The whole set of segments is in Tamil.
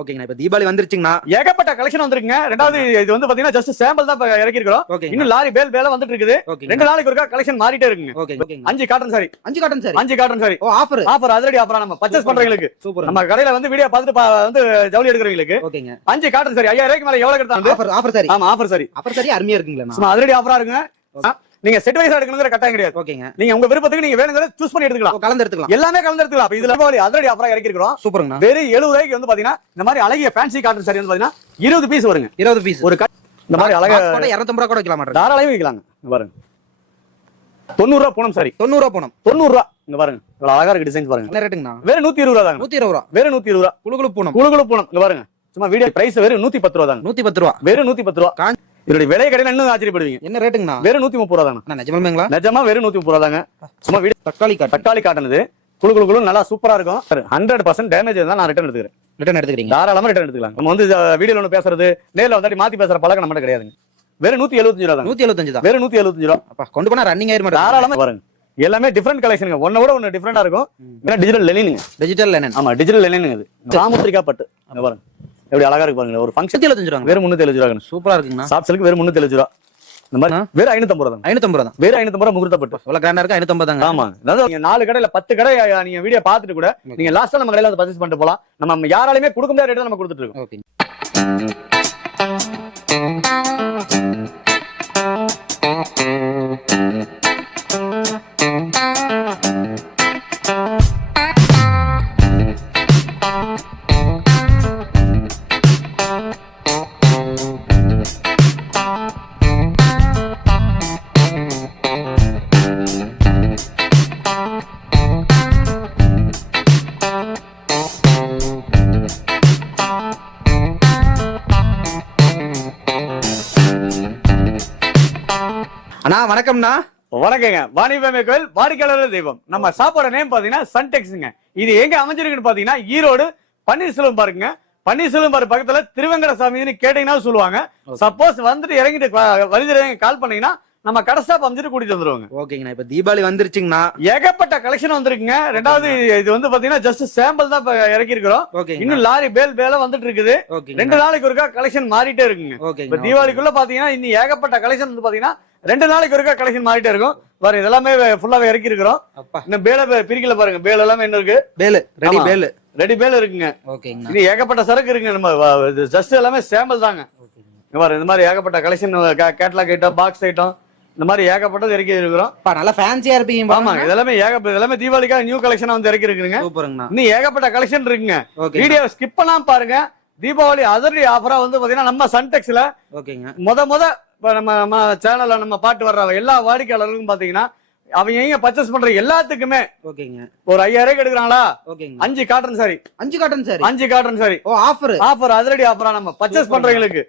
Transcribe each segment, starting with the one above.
ஓகேங்க. இப்ப தீபாவளி வந்துருச்சுங்கண்ணா, ஏகப்பட்ட கலெக்ஷன் வந்திருக்குங்க. ரெண்டாவது இது வந்து பாத்தீங்கன்னா ஜஸ்ட் சாம்பிள் தான் இறக்கி இருக்கிறோம். இன்னும் லாரி பேல வந்துட்டு இருக்குது. 2 நாளைக்கு ஒருக்கா கலெக்ஷன் மாறிட்டே இருக்குங்க. 5 cotton sari 5 cotton sari 5 cotton sari. ஓ ஆஃபர் அதிரடி ஆஃபரா நம்ம பர்ச்சேஸ் பண்றவங்களுக்கு. சூப்பர். நம்ம கடையில வந்து வீடியோ பார்த்துட்டு வந்து ஜவுளி எடுக்கிறவங்களுக்கு ஓகேங்க. 5 காட்டன் சாரி 5000 ரூபாய்க்கு மேல எவ்வளவு எடுத்தாலும் ஆஃபர் சாரி. ஆமா ஆஃபர் சாரி. ஆஃபர் சாரி அருமையா இருக்குங்களா? சும்மா அதிரடி ஆஃபரா இருக்குங்க. நீங்க செட் வைஸா எடுக்கணும்ங்கற கட்டாயம் கிடையாது. ஓகேங்க. நீங்க உங்க விருப்பத்துக்கு நீங்க வேணுங்கறத சூஸ் பண்ணி எடுத்துக்கலாம். கலந்து எடுத்துக்கலாம். எல்லாமே கலந்து எடுத்துக்கலாம். அப்ப இதுல தீபாவளி அதிரடி ஆஃபரா இறக்கி இருக்கிறோம். சூப்பர்ங்க. வெறும் 70 ரூபாய்க்கு வந்து பாத்தீங்கன்னா இந்த மாதிரி அழகிய ஃபேன்சி காட்டன் சாரி வந்து பாத்தீங்கன்னா 20 பீஸ் வருங்க. 20 பீஸ் ஒரு இந்த மாதிரி அழகா 250 ரூபாய் கூட வைக்கலாம் மாட்டேன். தாராளமா வைக்கலாங்க. இங்க பாருங்க 90 ரூபாய் பூனம் சாரி 90 ரூபாய் பூனம் 90 ரூபாய். இங்க பாருங்க இவ்வளவு அழகா இருக்கு டிசைன்ஸ் பாருங்க. என்ன ரேட்டுங்கண்ணா? வெறும் 120 ரூபாய் தாங்க. 120 ரூபாய். வெறும் 120 ரூபாய். குளுகுளு பூனம் பூனம். இங்க பாருங்க சும்மா வீடியோ பிரைஸ் வெறும் 110 ரூபாய் தாங்க. 110 ரூபாய். வெறும் 110 ரூபாய். இதோட விலை கடையில இன்னும் ஆச்சரியப்படுவீங்க. என்ன ரேட்டுங்கண்ணா? வெறும் 130 ரூபாய் தாங்க. நிஜமாலுமேங்களா? நிஜமா வெறும் 130 ரூபாய் தாங்க. சும்மா வீடியோ தக்காளி காட்டன் இது. குளு நல்லா சூப்பரா இருக்கும். 100% டேமேஜ் இருந்தா நான் ரிட்டர்ன் எடுத்துக்கிறேன். ரிட்டர்ன் எடுத்துக்கிறீங்க? தாராளமா ரிட்டர்ன் எடுத்துக்கலாம். நம்ம வந்து வீடியோல ஒன்று பேசுறது நேர்ல வந்து மாத்தி பேசுற பழக்கம் நம்மகிட்ட கிடையாதுங்க. வெறும் 175 ரூபாய் தான். 175 தான். வெறும் 175 ரூபாய். அப்பா கொண்டு போனா ரன்னிங் ஆயிரும். தாராளமா பாருங்க. எல்லாமே டிஃபரெண்ட் கலெக்ஷனுங்க. ஒண்ணு விட ஒன்னு டிஃபரெண்டா இருக்கும். ஏன்னா டிஜிட்டல் லெனினுங்க. Digital linen. ஆமா டிஜிட்டல் லெனினுங்க இது. சாமுத்திரிகா பட்டு. இங்க பாருங்க. எப்படி அழகா இருக்கு பாருங்க. ஒரு ஃபங்க்ஷன் 75 ரூபாய். வெறும் 375 ரூபாய். சூப்பரா இருக்குங்க. சாஃப்ட் சில்க் வெறும் 375 ரூபாய். இந்த மாதிரி வெறும் 550 ரூபாய் தான். 550 ரூபாய் தான். வெறும் 550 ரூபாய் முகூர்த்த பட்டு. எவ்வளவு கிராண்டா இருக்கு? 550 தாங்க. ஆமா. அதாவது நீங்க 4 கடையில 10 கடை நீங்க வீடியோ பார்த்துட்டு கூட நீங்க லாஸ்டா நம்ம கடையில வந்து பர்ச்சேஸ் பண்ணிட்டு போலாம். நம்ம யாராலுமே கொடுக்க முடியாத ரேட் தான் நம்ம கொடுத்துட்டு இருக்கோம். ஓகே. அண்ணா வணக்கம்ண்ணா. வணக்கங்க. வாணிபமே கோயில் வாடிக்கையாளர் தெய்வம். நம்ம ஷாப்போட நேம் பாத்தீங்கன்னா சன்டெக்ஸ்ங்க. இது எங்க அமைஞ்சிருக்குன்னு பாத்தீங்கன்னா ஈரோடு பன்னீர்செல்வம் பார்க்குங்க. பன்னீர்செல்வம் பார்க் பக்கத்துல திருவெங்கட சாமின்னு கேட்டீங்கன்னா சொல்லுவாங்க. சப்போஸ் வந்துட்டு இறங்கிட்டு வழிதிரைங்க கால் பண்ணீங்கன்னா நம்ம கடை ஸ்டாப் அமைச்சிட்டு கூட்டிட்டு வந்துருவாங்க. ஓகேங்கண்ணா. இப்ப தீபாவளி வந்துருச்சுங்கண்ணா, ஏகப்பட்ட கலெக்ஷன் வந்திருக்குங்க. ரெண்டாவது இது வந்து பாத்தீங்கன்னா ஜஸ்ட் சாம்பிள் தான் இறக்கி இருக்கிறோம். இன்னும் லாரி பேல வந்துட்டு இருக்குது. 2 நாளைக்கு ஒருக்கா கலெக்ஷன் மாறிட்டே இருக்குங்க. இப்ப தீபாவளிக்குள்ள பாத்தீங்கன்னா இன்னும் ஏகப்பட்ட கலெக்ஷன் வந்து பாத்தீங்கன்னா 2 நாளைக்கு ஒருக்கா கலெக்ஷன் மாறிட்டே இருக்கும். பாரு இதெல்லாமே ஃபுல்லாவே இறக்கி இருக்கிறோம். இன்னும் பேல பிரிக்கல பாருங்க. பேல் எல்லாமே என்ன இருக்கு? ரெடி பேல் இருக்குங்க. இது ஏகப்பட்ட சரக்கு இருக்குங்க. நம்ம ஜஸ்ட் எல்லாமே சாம்பிள் தாங்க. பாரு இந்த மாதிரி ஏகப்பட்ட collection catalogue item box item இந்த மாதிரி ஏகப்பட்டது இறக்கி இருக்கிறோம். நல்லா ஃபேன்சியா இருப்பீங்க. ஆமா இதெல்லாமே தீபாவளிக்காக நியூ கலெக்ஷனா வந்து இறக்கி இருக்குங்க. இன்னும் ஏகப்பட்ட கலெக்ஷன் இருக்குங்க. வீடியோ ஸ்கிப் பண்ணாம பாருங்க. தீபாவளி அதிரடி ஆஃபரா வந்து பாத்தீங்கன்னா நம்ம சன்டெக்ஸ்ல முத நம்ம சேனல்ல நம்ம பாட்டு வர்ற எல்லா வாடிக்கையாளர்களுக்கும் பாத்தீங்கன்னா அவங்க பர்ச்சேஸ் பண்ற எல்லாத்துக்குமே ஒரு 5000 எடுக்கிறாங்களா 5 cotton sari 5 cotton sorry offer அதிரடி ஆஃபரா நம்ம பர்ச்சேஸ் பண்றவங்களுக்கு.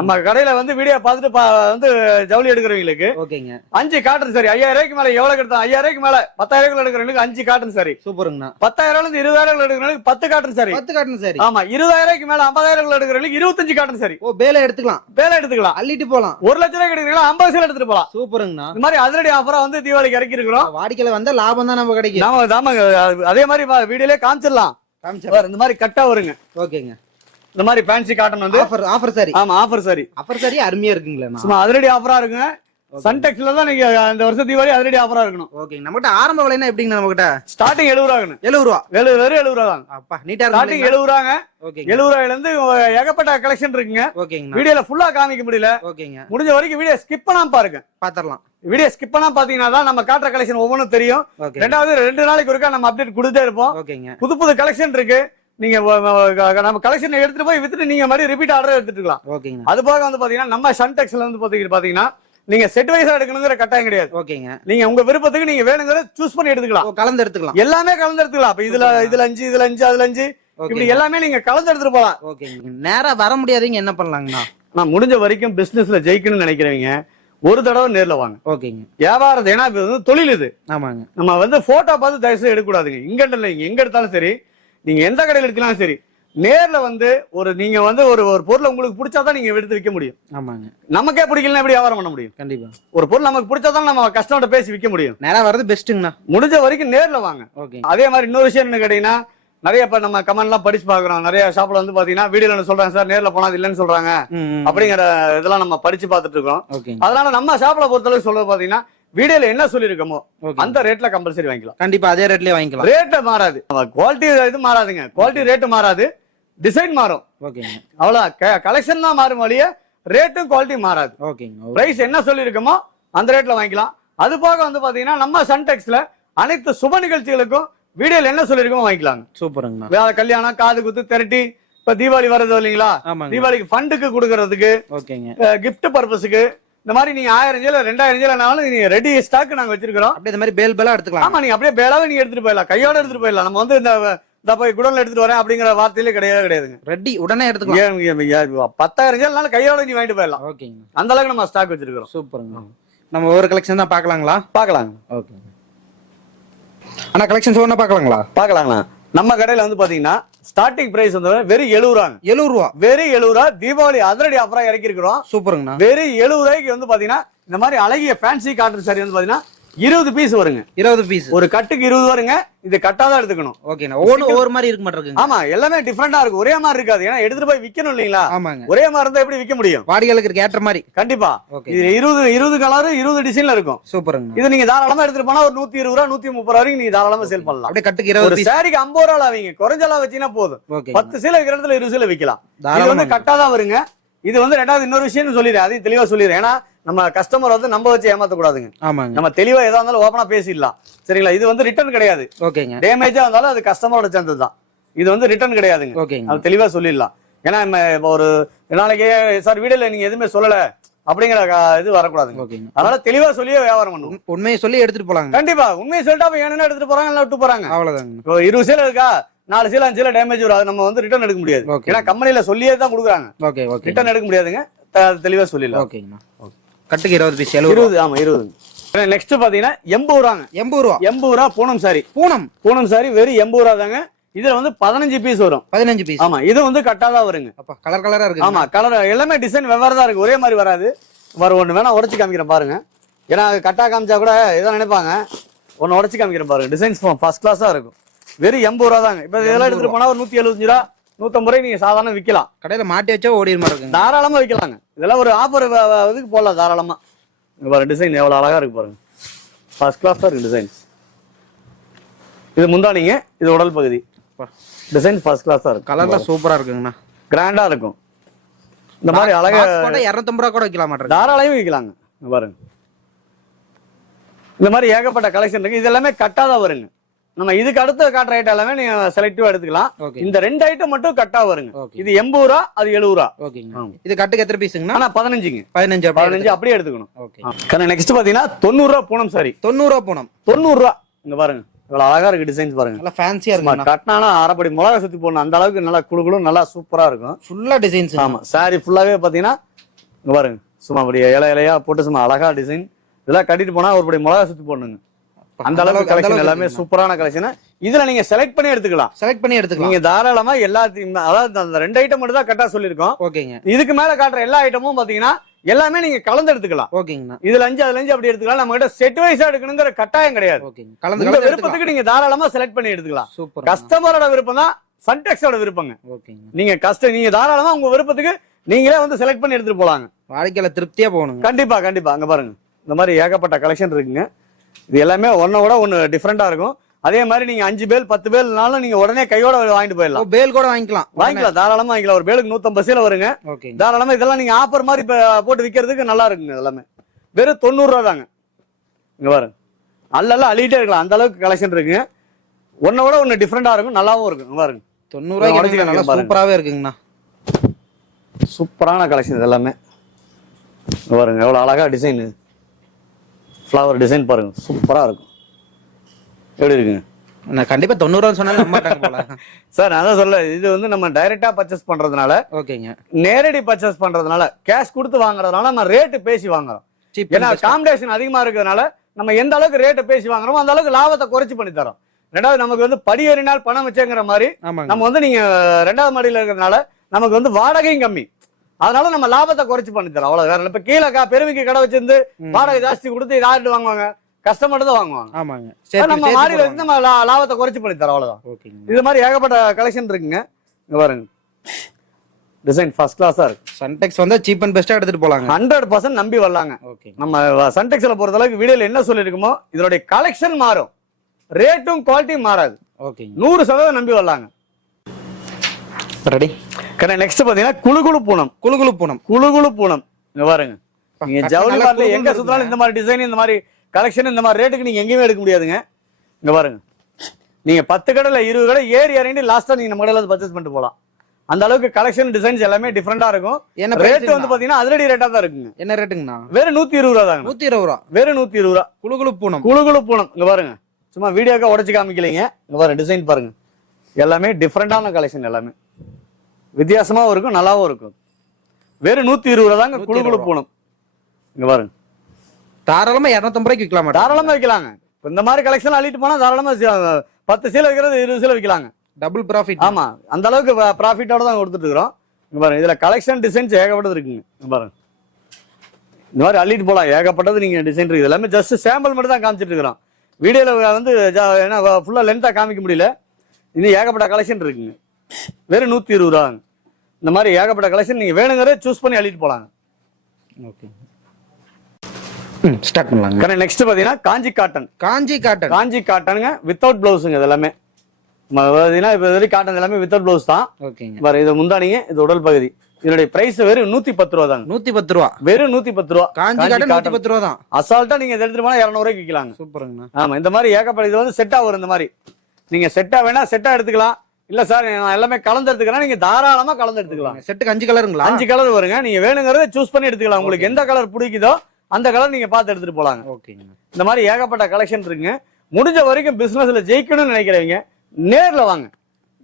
நம்ம கடையில வந்து வீடியோ பார்த்துட்டு வந்து ஜவுளி எடுக்கிறவங்களுக்கு 5 காட்டன் சாரி 5000 ரூபாய்க்கு மேல எவ்வளவு எடுத்தா 5000 ரூபாய்க்கு மேல 10000 ரூபாய் எடுக்கிறவங்களுக்கு 5 காட்டன் சாரி. சூப்பருங்கண்ணா. 10000 இருந்து 20000 எடுக்கிறவங்களுக்கு 10 காட்டன் சாரி. 10 cotton sorry. ஆமா 20000 ரூபாய்க்கு மேல 50000 எடுக்கிறவங்களுக்கு 25 காட்டன் சாரி. பேல எடுத்துக்கலாம் அள்ளிட்டு போலாம். 1 லட்சம் ரூபாய் எடுக்கிறீங்களா 50 சேல் எடுத்துட்டு போலாம். சூப்பருங்கண்ணா. இந்த மாதிரி அதிரடி ஆஃபரா வந்து தீபாவளிக்கு இறக்கி இருக்கிறோம். வாடிக்கையில வந்தா லாபம் தான் நம்ம கிடைக்கும். அதே மாதிரி வீடியோல காமிச்சிடலாம். இந்த மாதிரி கட்டா வருங்க. ஓகேங்க. இந்த மாதிரி ஃபேன்சி காட்டன் வந்து ஆஃபர் சாரி. ஆமா ஆஃபர் சாரி அருமையா இருக்குங்களா? சும்மா அதிரடி ஆஃபரா இருக்குங்க. சன்டெக்ஸ்ல தான் நீங்க இந்த வருஷம் தீபாவளி அதிரடி ஆஃபரா இருக்கணும். ஓகே. நம்மகிட்ட ஆரம்ப விலை என்ன எப்படிங்க? நம்மகிட்ட ஸ்டார்டிங் 70 ரூபாய். 70 ரூபாய். வெறும் 70 ரூபாய் தான். அப்பா நீட்டா ஸ்டார்டிங் 70 ரூபாங்க. 70 ரூபாயில இருந்து ஏகப்பட்ட கலெக்ஷன் இருக்குங்க. வீடியோல ஃபுல்லா காமிக்க முடியல. முடிஞ்ச வரைக்கும் வீடியோ ஸ்கிப் பண்ணாம பாருங்க. பாத்துறலாம். வீடியோ ஸ்கிப் பண்ணா பாத்தீங்கன்னா தான் நம்ம காட்டுற கலெக்ஷன் ஒவ்வொன்றும் தெரியும். ரெண்டாவது 2 நாளைக்கு ஒருக்கா நம்ம அப்டேட் கொடுத்துட்டே இருப்போம். புது கலெக்ஷன் இருக்கு. நீங்க நம்ம கலெக்ஷன் எடுத்துட்டு போய் வித்துட்டு நீங்க மாதிரி ரிப்பீட் ஆர்டர் எடுத்துட்டு இருக்கலாம். அது போக வந்து பாத்தீங்கன்னா நம்ம சன்டெக்ஸ்ல வந்து பாத்தீங்கன்னா நீங்க செட் வைஸா எடுக்கணுங்கிற கட்டாயம் கிடையாது. நீங்க உங்க விருப்பத்துக்கு நீங்க வேணுங்கிறத சூஸ் பண்ணி எடுத்துக்கலாம். கலந்து எடுத்துக்கலாம். எல்லாமே கலந்து எடுத்துக்கலாம். அப்ப இதுல 5 இதுல 5 அதுல 5 இப்படி எல்லாமே நீங்க கலந்து எடுத்துட்டு போலாம். நேரா வர முடியாதீங்க என்ன பண்ணலாங்கண்ணா? நான் முடிஞ்ச வரைக்கும் பிசினஸ்ல ஜெயிக்கணும்னு நினைக்கிறவங்க ஒரு தடவை நேர்ல வாங்க. ஓகேங்க. வியாபாரத்தை ஏன்னா தொழில் இது. ஆமாங்க. நம்ம வந்து போட்டோ பார்த்து தயவுசெய்து எடுக்கக்கூடாதுங்க. இங்க இல்லைங்க எங்க எடுத்தாலும் சரி நீங்க எந்த கடையில் எடுத்தாலும் சரி நேர்ல வந்து நீங்க வந்து ஒரு பொருளை உங்களுக்கு பிடிச்சாதான் நீங்க எடுத்து விற்க முடியும். ஆமாங்க. நமக்கே பிடிக்கலன்னா எப்படி வியாபாரம் பண்ண முடியும்? கண்டிப்பா. ஒரு பொருள் நமக்கு பிடிச்சாதான் நம்ம கஸ்டமர்கிட்ட பேசி விற்க முடியும். நேரா வர்றது பெஸ்ட்டுங்கண்ணா. முடிஞ்ச வரைக்கும் நேர்ல வாங்க. ஓகே. அதே மாதிரி இன்னொரு விஷயம் என்ன கேட்டீங்கன்னா நிறைய இப்ப நம்ம கமெண்ட் எல்லாம் படிச்சு பாக்குறோம். நிறைய ஷாப்ல வந்து பாத்தீங்கன்னா வீடியோல சொல்றாங்க சார், நேர்ல போனா இல்லன்னு சொல்றாங்க அப்படிங்கிற இதெல்லாம் நம்ம படிச்சு பாத்துட்டு இருக்கோம். அதனால நம்ம ஷாப்ல பொறுத்தளவு சொல்றது பாத்தீங்கன்னா வீடியோல என்ன சொல்லிருக்கோமோ அந்த ரேட்ல கம்பல்சரி வாங்கிக்கலாம். கண்டிப்பா அதே ரேட்லயே வாங்கிக்கலாம். ரேட் மாறாது, குவாலிட்டி இது மாறாதுங்க. குவாலிட்டி ரேட் மாறாது, டிசைன் மாறும். ஓகேங்க, அவ்வளவு கலெக்ஷன் தான் மாறும் வழிய ரேட்டும் குவாலிட்டி மாறாது. ஓகேங்க, பிரைஸ் என்ன சொல்லிருக்கோமோ அந்த ரேட்ல வாங்கிக்கலாம். அது போக வந்து பாத்தீங்கன்னா நம்ம சன்டெக்ஸ்ல அனைத்து சுப நிகழ்ச்சிகளுக்கும் வீடியோல என்ன சொல்லிருக்கோமோ வாங்கிக்கலாங்க. சூப்பருங்க. கல்யாணம், காது குத்து, திரட்டி, இப்ப தீபாவளி வருது இல்லைங்களா, தீபாவளிக்கு ஃபண்டுக்கு கொடுக்கறதுக்கு, கிஃப்ட் பர்பஸுக்கு, இந்த மாதிரி நீங்க 1000 சேல 2000 சேலனாலும் நீங்க ரெடி ஸ்டாக் நாங்க வச்சிருக்கிறோம். அப்படியே இந்த மாதிரி பேலா எடுத்துக்கலாம். ஆமா, நீங்க அப்படியே பேலாவே நீங்க எடுத்துட்டு போயிடலாம், கையோட எடுத்துட்டு போயிடலாம். நம்ம வந்து இந்த போய் குடோன்ல எடுத்துட்டு வரேன் அப்படிங்கிற வார்த்தையிலே கிடையாதுங்க. ரெடி உடனே எடுத்துக்கலாம். 10,000 சேலனாலும் கையோட நீ வாங்கிட்டு போயிடலாம். ஓகேங்க, அந்த அளவுக்கு நம்ம ஸ்டாக் வச்சிருக்கிறோம். சூப்பருங்க. நம்ம ஒரு கலெக்ஷன் தான் பாக்கலாங்களா? பாக்கலாங்க. ஓகே ஆனா கலெக்ஷன்ஸ் ஒண்ணா பாக்கலாங்களா? பாக்கலாங்களா. நம்ம கடையில வந்து பாத்தீங்கன்னா ஸ்டார்டிங் பிரைஸ் வந்து வெறும் 70 ரூபாங்க. 70 ரூபா, வெறும் 70 ரூபா. தீபாவளி அதிரடி ஆஃபரா இறக்கி இருக்கிறோம். சூப்பருங்கண்ணா. வெறும் 70 ரூபாய்க்கு வந்து பாத்தீங்கன்னா இந்த மாதிரி அழகிய ஃபேன்சி காட்டன் சாரி வந்து பாத்தீங்கன்னா 20 பீஸ் வருங்க. 20 பீஸ், ஒரு கட்டுக்கு 20 வருங்க. இது கட்டாதான் எடுத்துக்கணும். ஓகேண்ணா. ஒவ்வொரு மாதிரி இருக்க மாட்டேங்குது. ஆமா, எல்லாமே டிஃபரெண்டா இருக்கும், ஒரே மாதிரி இருக்காது. ஏன்னா எடுத்துட்டு போய் விக்கணும் இல்லீங்களா? ஆமாங்க, ஒரே மாதிரி இருந்தா எப்படி விக்க முடியும்? வாடிகளுக்கு ஏற்ற மாதிரி. கண்டிப்பா. இது 20 கலர் 20 டிசைன்ல இருக்கும். சூப்பருங்க. இது நீங்க தாராளமா எடுத்துட்டு போனா ஒரு 120 ரூபா 130 ரூபா வரைக்கும் நீங்க தாராளமா சேல் பண்ணலாம். அப்படியே கட்டுக்கு 20 சாரிக்கு 50 ரூபா ஆவீங்க. குறைஞ்சலா வச்சீங்கன்னா போதும். 10 சேல இருக்கிற இடத்துல 20 சேல விக்கலாம். இது வந்து கட்டாதான் வருங்க. இது வந்து ரெண்டாவது இன்னொரு விஷயம் சொல்லிடுறேன், அதையும் தெளிவா சொல்லிடுறேன். ஏன்னா நம்ம கஸ்டமர் வந்து நம்ம வச்சு ஏமாத்த கூடாதுங்க. ஆமாங்க, நம்ம தெளிவா எதா இருந்தாலும் ஓபனா பேசிடலாம். சரிங்களா? இது வந்து ரிட்டர்ன் கிடையாது. ஓகேங்க, டேமேஜா வந்தாலும் அது கஸ்டமரோட சேர்ந்ததுதான். இது வந்து ரிட்டர்ன் கிடையாதுங்க. ஓகேங்க, அது தெளிவா சொல்லிடலாம். ஏன்னா நம்ம ஒரு நாளைக்கு சார் வீடியோல நீங்க எதுவுமே சொல்லல அப்படிங்கிற இது வரக்கூடாதுங்க. அதனால தெளிவா சொல்லியே வியாபாரம் பண்ணுவோம். உண்மையை சொல்லி எடுத்துட்டு போலாங்க. கண்டிப்பா உண்மையை சொல்லிட்டா வேணும்னா எடுத்துட்டு போறாங்க, எல்லாம் விட்டு போறாங்க, அவ்வளவுதாங்க. இப்போ 20 சேல இருக்கா, 4 சேல 5 சேல டேமேஜ் வரும், நம்ம வந்து ரிட்டர்ன் எடுக்க முடியாது. ஏன்னா கம்பெனில சொல்லியே தான் கொடுக்குறாங்க. ஓகே, ரிட்டர்ன் எடுக்க முடியாதுங்க. தெளிவா சொல்லிடலாம். ஓகேங்கண்ணா. கட்டுக்கு 20 பீஸ். 20. ஆமா, 20. நெக்ஸ்ட் பாத்தீங்கன்னா 80 ரூபாங்க. 80 ரூபா பூனம் சாரி. பூனம் சாரி வெறும் 80 ரூபா தாங்க. இதுல வந்து 15 பீஸ் வரும். 15 பீஸ். ஆமா, இது வந்து கட்டாதான் வருங்க. அப்ப கலர் கலரா இருக்கு. ஆமா, கலர் எல்லாமே டிசைன் வெவ்வேறு தான் இருக்கு, ஒரே மாதிரி வராது. ஒண்ணு வேணா உடைச்சு காமிக்கிறேன் பாருங்க. ஏன்னா கட்டா காமிச்சா கூட ஏதோ நினைப்பாங்க. ஒன்னு உடைச்சு காமிக்கிறேன் பாருங்க. டிசைன்ஸ் ஃபர்ஸ்ட் கிளாஸா இருக்கும். வெறும் 80 ரூபா தாங்க. இப்ப இதெல்லாம் எடுத்துட்டு போனா ஒரு 175 ரூபா 150 ரூபாய் நீங்க சாதாரண விக்கலாம். கடையில மாட்டி வச்சா ஓடி இருக்கு. தாராளமா விக்கலாங்க. இதெல்லாம் ஒரு ஆஃபர் இதுக்கு போடலாம் தாராளமா. பாருங்க டிசைன் எவ்வளவு அழகா இருக்கு பாருங்க. ஃபர்ஸ்ட் கிளாஸா இருக்கு டிசைன்ஸ். இது முந்தானிங்க, இது உடல் பகுதி. டிசைன் ஃபர்ஸ்ட் கிளாஸா இருக்கு. கலர்லாம் சூப்பரா இருக்குங்கண்ணா, கிராண்டா இருக்கும். இந்த மாதிரி அழகா 250 ரூபா கூட விக்கலாம் மாட்டேன், தாராளமா விக்கலாங்க. பாருங்க இந்த மாதிரி ஏகப்பட்ட கலெக்ஷன் இருக்கு. இது எல்லாமே கட்டாதான் வருங்க. நம்ம இதுக்கு அடுத்த காட்டுற ஐட்டம் எல்லாமே நீங்க செலக்டிவா எடுத்துக்கலாம். இந்த 2 ஐட்டம் மட்டும் கட்டா வருங்க. இது 80 ரூபா, அது 70 ரூபா. இது கட்டுக்கு எத்தனை பீஸுங்க? 15ங்க. 15 அப்படியே எடுத்துக்கணும். நெக்ஸ்ட் பாத்தீங்கன்னா 90 ரூபா பூனம் சாரி. 90 ரூபா பூனம். 90 ரூபா. இங்க பாருங்க இவ்வளவு அழகா இருக்கு டிசைன்ஸ் பாருங்க. நல்லா ஃபேன்சியா இருக்கு. கட்டினானா அரைப்படி மிளகா சுத்தி போடணும், அந்த அளவுக்கு நல்லா குழுகுலும் நல்லா சூப்பரா இருக்கும். ஃபுல்லா டிசைன்ஸ். ஆமா, சாரி ஃபுல்லாவே பாத்தீங்கன்னா இங்க பாருங்க சும்மா அப்படியே இலையா போட்டு சும்மா அழகா டிசைன். இதெல்லாம் கட்டிட்டு போனா ஒரு படி மிளகா சுத்தி போடணுங்க. அந்த அளவுக்கு கலெக்ஷன் எல்லாமே சூப்பரான கலெக்ஷன். இதுல நீங்க செலக்ட் பண்ணி எடுத்துக்கலாம். நீங்க தாராளமா எல்லாத்தையும், அதாவது அந்த 2 ஐட்டம் மட்டும் தான் கட்டா சொல்லிருக்கோம். ஓகேங்க. இதுக்கு மேல காட்டுற எல்லா ஐட்டமும் பாத்தீங்கன்னா எல்லாமே நீங்க கலந்து எடுத்துக்கலாம். ஓகேங்க. இதுல 5 அதுல 5 அப்படி எடுத்துக்கலாம். நம்ம கிட்ட செட் வைஸா எடுக்கணுங்கிற கட்டாயம் கிடையாது. உங்க விருப்பத்துக்கு நீங்க தாராளமா செலக்ட் பண்ணி எடுத்துக்கலாம். கஸ்டமரோட விருப்பம் தான் சன்டெக்ஸோட விருப்பங்க. நீங்க தாராளமா உங்க விருப்பத்துக்கு நீங்களே வந்து செலக்ட் பண்ணி எடுத்துட்டு போலாங்க. வாடிக்கையாளர் திருப்தியா போகணும். கண்டிப்பா கண்டிப்பா. அங்க பாருங்க இந்த மாதிரி ஏகப்பட்ட கலெக்ஷன் இருக்குங்க. இது எல்லாமே ஒன்னோட ஒன்னு டிஃபரெண்டா இருக்கும். அதே மாதிரி நீங்க 5 பேல் 10 பேல்னாலும் நீங்க உடனே கையோட வாங்கிட்டு போயிடலாம். பேல் கூட வாங்கிக்கலாம் தாராளமா வாங்கிக்கலாம். ஒரு பேலுக்கு 150 சேல வருங்க. தாராளமா இதெல்லாம் நீங்க ஆஃபர் மாதிரி போட்டு விக்கிறதுக்கு நல்லா இருக்குங்க. எல்லாமே வெறும் 90 ரூபா தாங்க. இங்க பாருங்க அல்ல அள்ளிட்டே இருக்கலாம், அந்த அளவுக்கு கலெக்ஷன் இருக்குங்க. ஒன்னோட ஒன்னு டிஃபரெண்டா இருக்கும், நல்லாவும் இருக்கும். பாருங்க 90 ரூபாய்க்கு சூப்பராவே இருக்குங்கண்ணா. சூப்பரான கலெக்ஷன் இது எல்லாமே. பாருங்க எவ்வளவு அழகா டிசைன், ஃப்ளவர் டிசைன் பாருங்க சூப்பரா இருக்கும். எப்படி இருக்குங்க? நான் கண்டிப்பா 90 ரூபா சொன்னாலும் நம்ப மாட்டாங்க போல. சார் நான் தான் சொல்ல, இது வந்து நம்ம டைரக்டா பர்ச்சேஸ் பண்றதுனால, ஓகேங்க, நேரடி பர்ச்சேஸ் பண்றதுனால, கேஷ் கொடுத்து வாங்குறதுனால நம்ம ரேட் பேசி வாங்குறோம். ஏன்னா காம்படிஷன் அதிகமா இருக்கிறதுனால நம்ம எந்த அளவுக்கு ரேட் பேசி வாங்குறோமோ அந்த அளவுக்கு லாபத்தை குறைச்சு பண்ணி தரோம். ரெண்டாவது நமக்கு வந்து படியேறினால் பணம் வச்சேங்கிற மாதிரி நம்ம வந்து நீங்க 2வது மாடியில இருக்கிறதுனால நமக்கு வந்து வாடகையும் கம்மி. அதனால நம்ம லாபத்தை குறைச்சு பண்ணி தரோம். அவ்வளவு வேற. இப்ப கீழே பெருமைக்கு கடை வச்சிருந்து வாடகை ஜாஸ்தி கொடுத்து இதை யார்ட்டு வாங்குவாங்க? கஸ்டமர் தான் வாங்குவாங்க. ஆமாங்க. நம்ம மாடியில இருந்து நம்ம லாபத்தை குறைச்சு பண்ணி தரோம், அவ்வளவுதான். ஓகேங்க. இது மாதிரி ஏகப்பட்ட கலெக்ஷன் இருக்குங்க. இங்க பாருங்க, டிசைன் ஃபர்ஸ்ட் கிளாஸா இருக்கு. சன்டெக்ஸ் வந்தா சீப் அண்ட் பெஸ்டா எடுத்துட்டு போலாங்க. 100% நம்பி வரலாங்க. ஓகே. நம்ம சன்டெக்ஸ்ல பொறுத்த அளவுக்கு வீடியோல என்ன சொல்லிருக்கோமோ இதனுடைய கலெக்ஷன் மாறும், ரேட்டும் குவாலிட்டியும் மாறாது. ஓகேங்க. 100% நம்பி வரலாங்க. ரெடி. நெக்ஸ்ட் பாத்தீங்கன்னா குளுகுளு பூனம். குளுகுளு பூனம். குளுகுளு பூனம். இங்க பாருங்க, நீங்க ஜவுளி மார்ட்ல எங்க சுத்தினாலும் இந்த மாதிரி டிசைன், இந்த மாதிரி கலெக்ஷன், இந்த மாதிரி ரேட்டுக்கு நீங்க எங்கேயுமே எடுக்க முடியாதுங்க. இங்க பாருங்க, நீங்க 10 கடையில 20 கடை ஏறி இறங்கி லாஸ்டா நீங்க நம்ம கடையில பர்ச்சேஸ் பண்ணிட்டு போலாம். அந்த அளவுக்கு கலெக்ஷன் டிசைன்ஸ் எல்லாமே டிஃபரெண்டா இருக்கும். ரேட் வந்து பாத்தீங்கன்னா அதிரடி ரேட்டா தான் இருக்குங்க. என்ன ரேட்டுங்கண்ணா? வெறும் 120 ரூபா தாங்க. 120 ரூபா. வெறும் 120 ரூபா. குளுகுளு பூனம். குளுகுளு பூனம். இங்க பாருங்க, சும்மா வீடியோக்கா உடைச்சு காமிக்கலைங்க. இங்க பாருங்க டிசைன் பாருங்க, எல்லாமே டிஃபரெண்டான கலெக்ஷன், எல்லாமே வித்தியாசமாவும் இருக்கும், நல்லாவும் இருக்கும். வெறும் 120 ரூபா தாங்க குளுகுளு பூனம். இங்க பாருங்க, தாராளமா 250 ரூபாய்க்கு விற்கலாமா? தாராளமா விற்கலாங்க. இந்த மாதிரி கலெக்ஷன் அள்ளிட்டு போனா தாராளமா 10 சீலை வைக்கிறது 20 சீலை விற்கலாங்க. Double profit. ஆமா, அந்த அளவுக்கு ப்ராஃபிட்டோட தான் கொடுத்துட்டு இருக்கிறோம். இங்க பாருங்க, இதுல கலெக்ஷன் டிசைன்ஸ் ஏகப்பட்டது இருக்குங்க. இங்க பாருங்க, இந்த மாதிரி அள்ளிட்டு போலாம், ஏகப்பட்டது நீங்க டிசைன் இருக்கு. எல்லாமே ஜஸ்ட் சாம்பிள் மட்டும் தான் காமிச்சிட்டு இருக்கிறோம். வீடியோல வந்து ஏன்னா ஃபுல்லா லென்த்தா காமிக்க முடியல. இன்னும் ஏகப்பட்ட கலெக்ஷன் இருக்குங்க. வெறும் 120 ரூபா. இந்த மாதிரி ஏகப்பட்ட கலெக்ஷன் நீங்க வேணுங்கிறத சூஸ் பண்ணி அள்ளிட்டு போலாங்க. ஓகே, ஸ்டார்ட் பண்ணலாங்க. நெக்ஸ்ட் பாத்தீங்கன்னா காஞ்சி காட்டன். காஞ்சி காட்டன். காஞ்சி காட்டனுங்க, வித்தவுட் பிளவுஸுங்க. இது எல்லாமே பாத்தீங்கன்னா இப்ப வரைக்கும் காட்டன் எல்லாமே வித்தவுட் பிளவுஸ் தான். ஓகேங்க. பாரு, இது முந்தானிங்க, இது உடல் பகுதி. இதனுடைய பிரைஸ் வெறும் 110 ரூபா தாங்க. 110 ரூபா. வெறும் 110 ரூபா. காஞ்சி காட்டன் 110 ரூபா தான். அசால்ட்டா நீங்க எடுத்துட்டு போனா 200 ரூபாய்க்கு விற்கலாங்க. சூப்பருங்கண்ணா. ஆமா, இந்த மாதிரி ஏகப்பட்ட இது வந்து செட்டா வரும். இந்த மாதிரி நீங்க செட்டா வேணா செட்டா எடுத்துக்கலாம். இல்ல சார் நான் எல்லாமே கலந்து எடுத்துக்கிறேன், நீங்க தாராளமா கலந்து எடுத்துக்கலாம். செட்டுக்கு 5 கலருங்களா? 5 கலர் வருங்க. நீங்க வேணுங்கிறத சூஸ் பண்ணி எடுத்துக்கலாம். உங்களுக்கு எந்த கலர் பிடிக்குதோ அந்த கலர் நீங்க பார்த்து எடுத்துட்டு போலாங்க. ஓகேங்க. இந்த மாதிரி ஏகப்பட்ட கலெக்ஷன் இருக்குங்க. முடிஞ்ச வரைக்கும் பிசினஸ்ல ஜெயிக்கணும்னு நினைக்கிறவங்க நேர்ல வாங்க.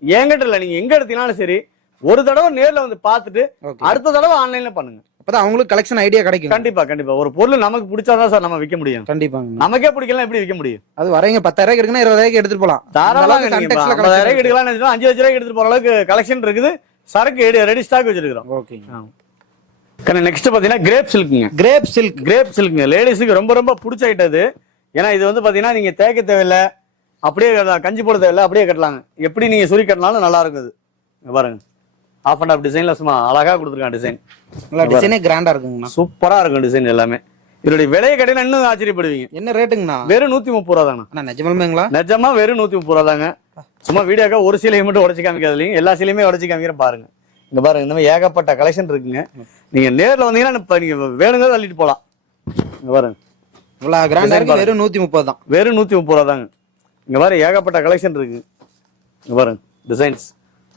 என்கிட்ட இல்ல, நீங்க எங்க எடுத்தீங்கன்னாலும் சரி, ஒரு தடவை நேர்ல வந்து பார்த்துட்டு அடுத்த தடவை ஆன்லைன்ல பண்ணுங்க. அப்பதான் அவங்களுக்கு கலெக்ஷன் ஐடியா கிடைக்கும். கண்டிப்பா கண்டிப்பா. ஒரு பொருள் நமக்கு பிடிச்சாதான் சார் நம்ம விற்க முடியும். கண்டிப்பாங்க. நமக்கே பிடிக்கலாம், எப்படி விற்க முடியும்? அது வரீங்க 10,000 எடுக்கணும், 20,000 எடுத்துட்டு போலாம். தாராளமா 50,000 எடுக்கலாம், 5 லட்ச ரூபாய்க்கு எடுத்துட்டு போற அளவுக்கு கலெக்ஷன் இருக்குது. சரக்கு ரெடி ஸ்டாக் வச்சிருக்கிறோம். ஓகே. நெக்ஸ்ட் பாத்தீங்கன்னா கிரேப் சில்க்குங்க. Crepe silk. கிரேப் சில்க்குங்க லேடிஸுக்கு ரொம்ப ரொம்ப பிடிச்ச ஐட்டம் இது. ஏன்னா இது வந்து பாத்தீங்கன்னா நீங்க தேய்க்க தேவையில்லை, அப்படியே கஞ்சி போட தேவையில்லை, அப்படியே கட்டலாங்க. எப்படி நீங்க சுரி கட்டினாலும் நல்லா இருக்குது. பாருங்க, ஆஃப் அண்ட் ஆஃப் டிசைன்ல சும்மா அழகா கொடுத்துருக்காங்க. டிசைன் நல்லா டிசைனே கிராண்டா இருக்குங்கண்ணா. சூப்பரா இருக்கும் டிசைன் எல்லாமே. இதோடைய விலையை கட்டினா இன்னும் ஆச்சரியப்படுவீங்க. என்ன ரேட்டுங்கண்ணா? வெறும் 130 ரூபா தாங்கண்ணா. நிஜமாலுமேங்களா? நிஜமா வெறும் 130 ரூபா தாங்க. சும்மா வீடியோக்கா ஒரு சீலையை மட்டும் உடச்சு காமிக்காது, எல்லா சீலையுமே உடச்சு காமிக்கிறேன் பாருங்க. இங்க பாருங்க, இந்த மாதிரி ஏகப்பட்ட கலெக்ஷன் இருக்குங்க. நீங்க நேர்ல வந்தீங்கன்னா நீங்க வேணுங்கிறத அள்ளிட்டு போலாம். இங்க பாருங்க, இவ்வளவு கிராண்டா இருக்கு. வெறும் 130 தான். வெறும் 130 ரூபா தாங்க. இங்க பாருங்க, ஏகப்பட்ட கலெக்ஷன் இருக்கு. இங்க பாருங்க, டிசைன்ஸ்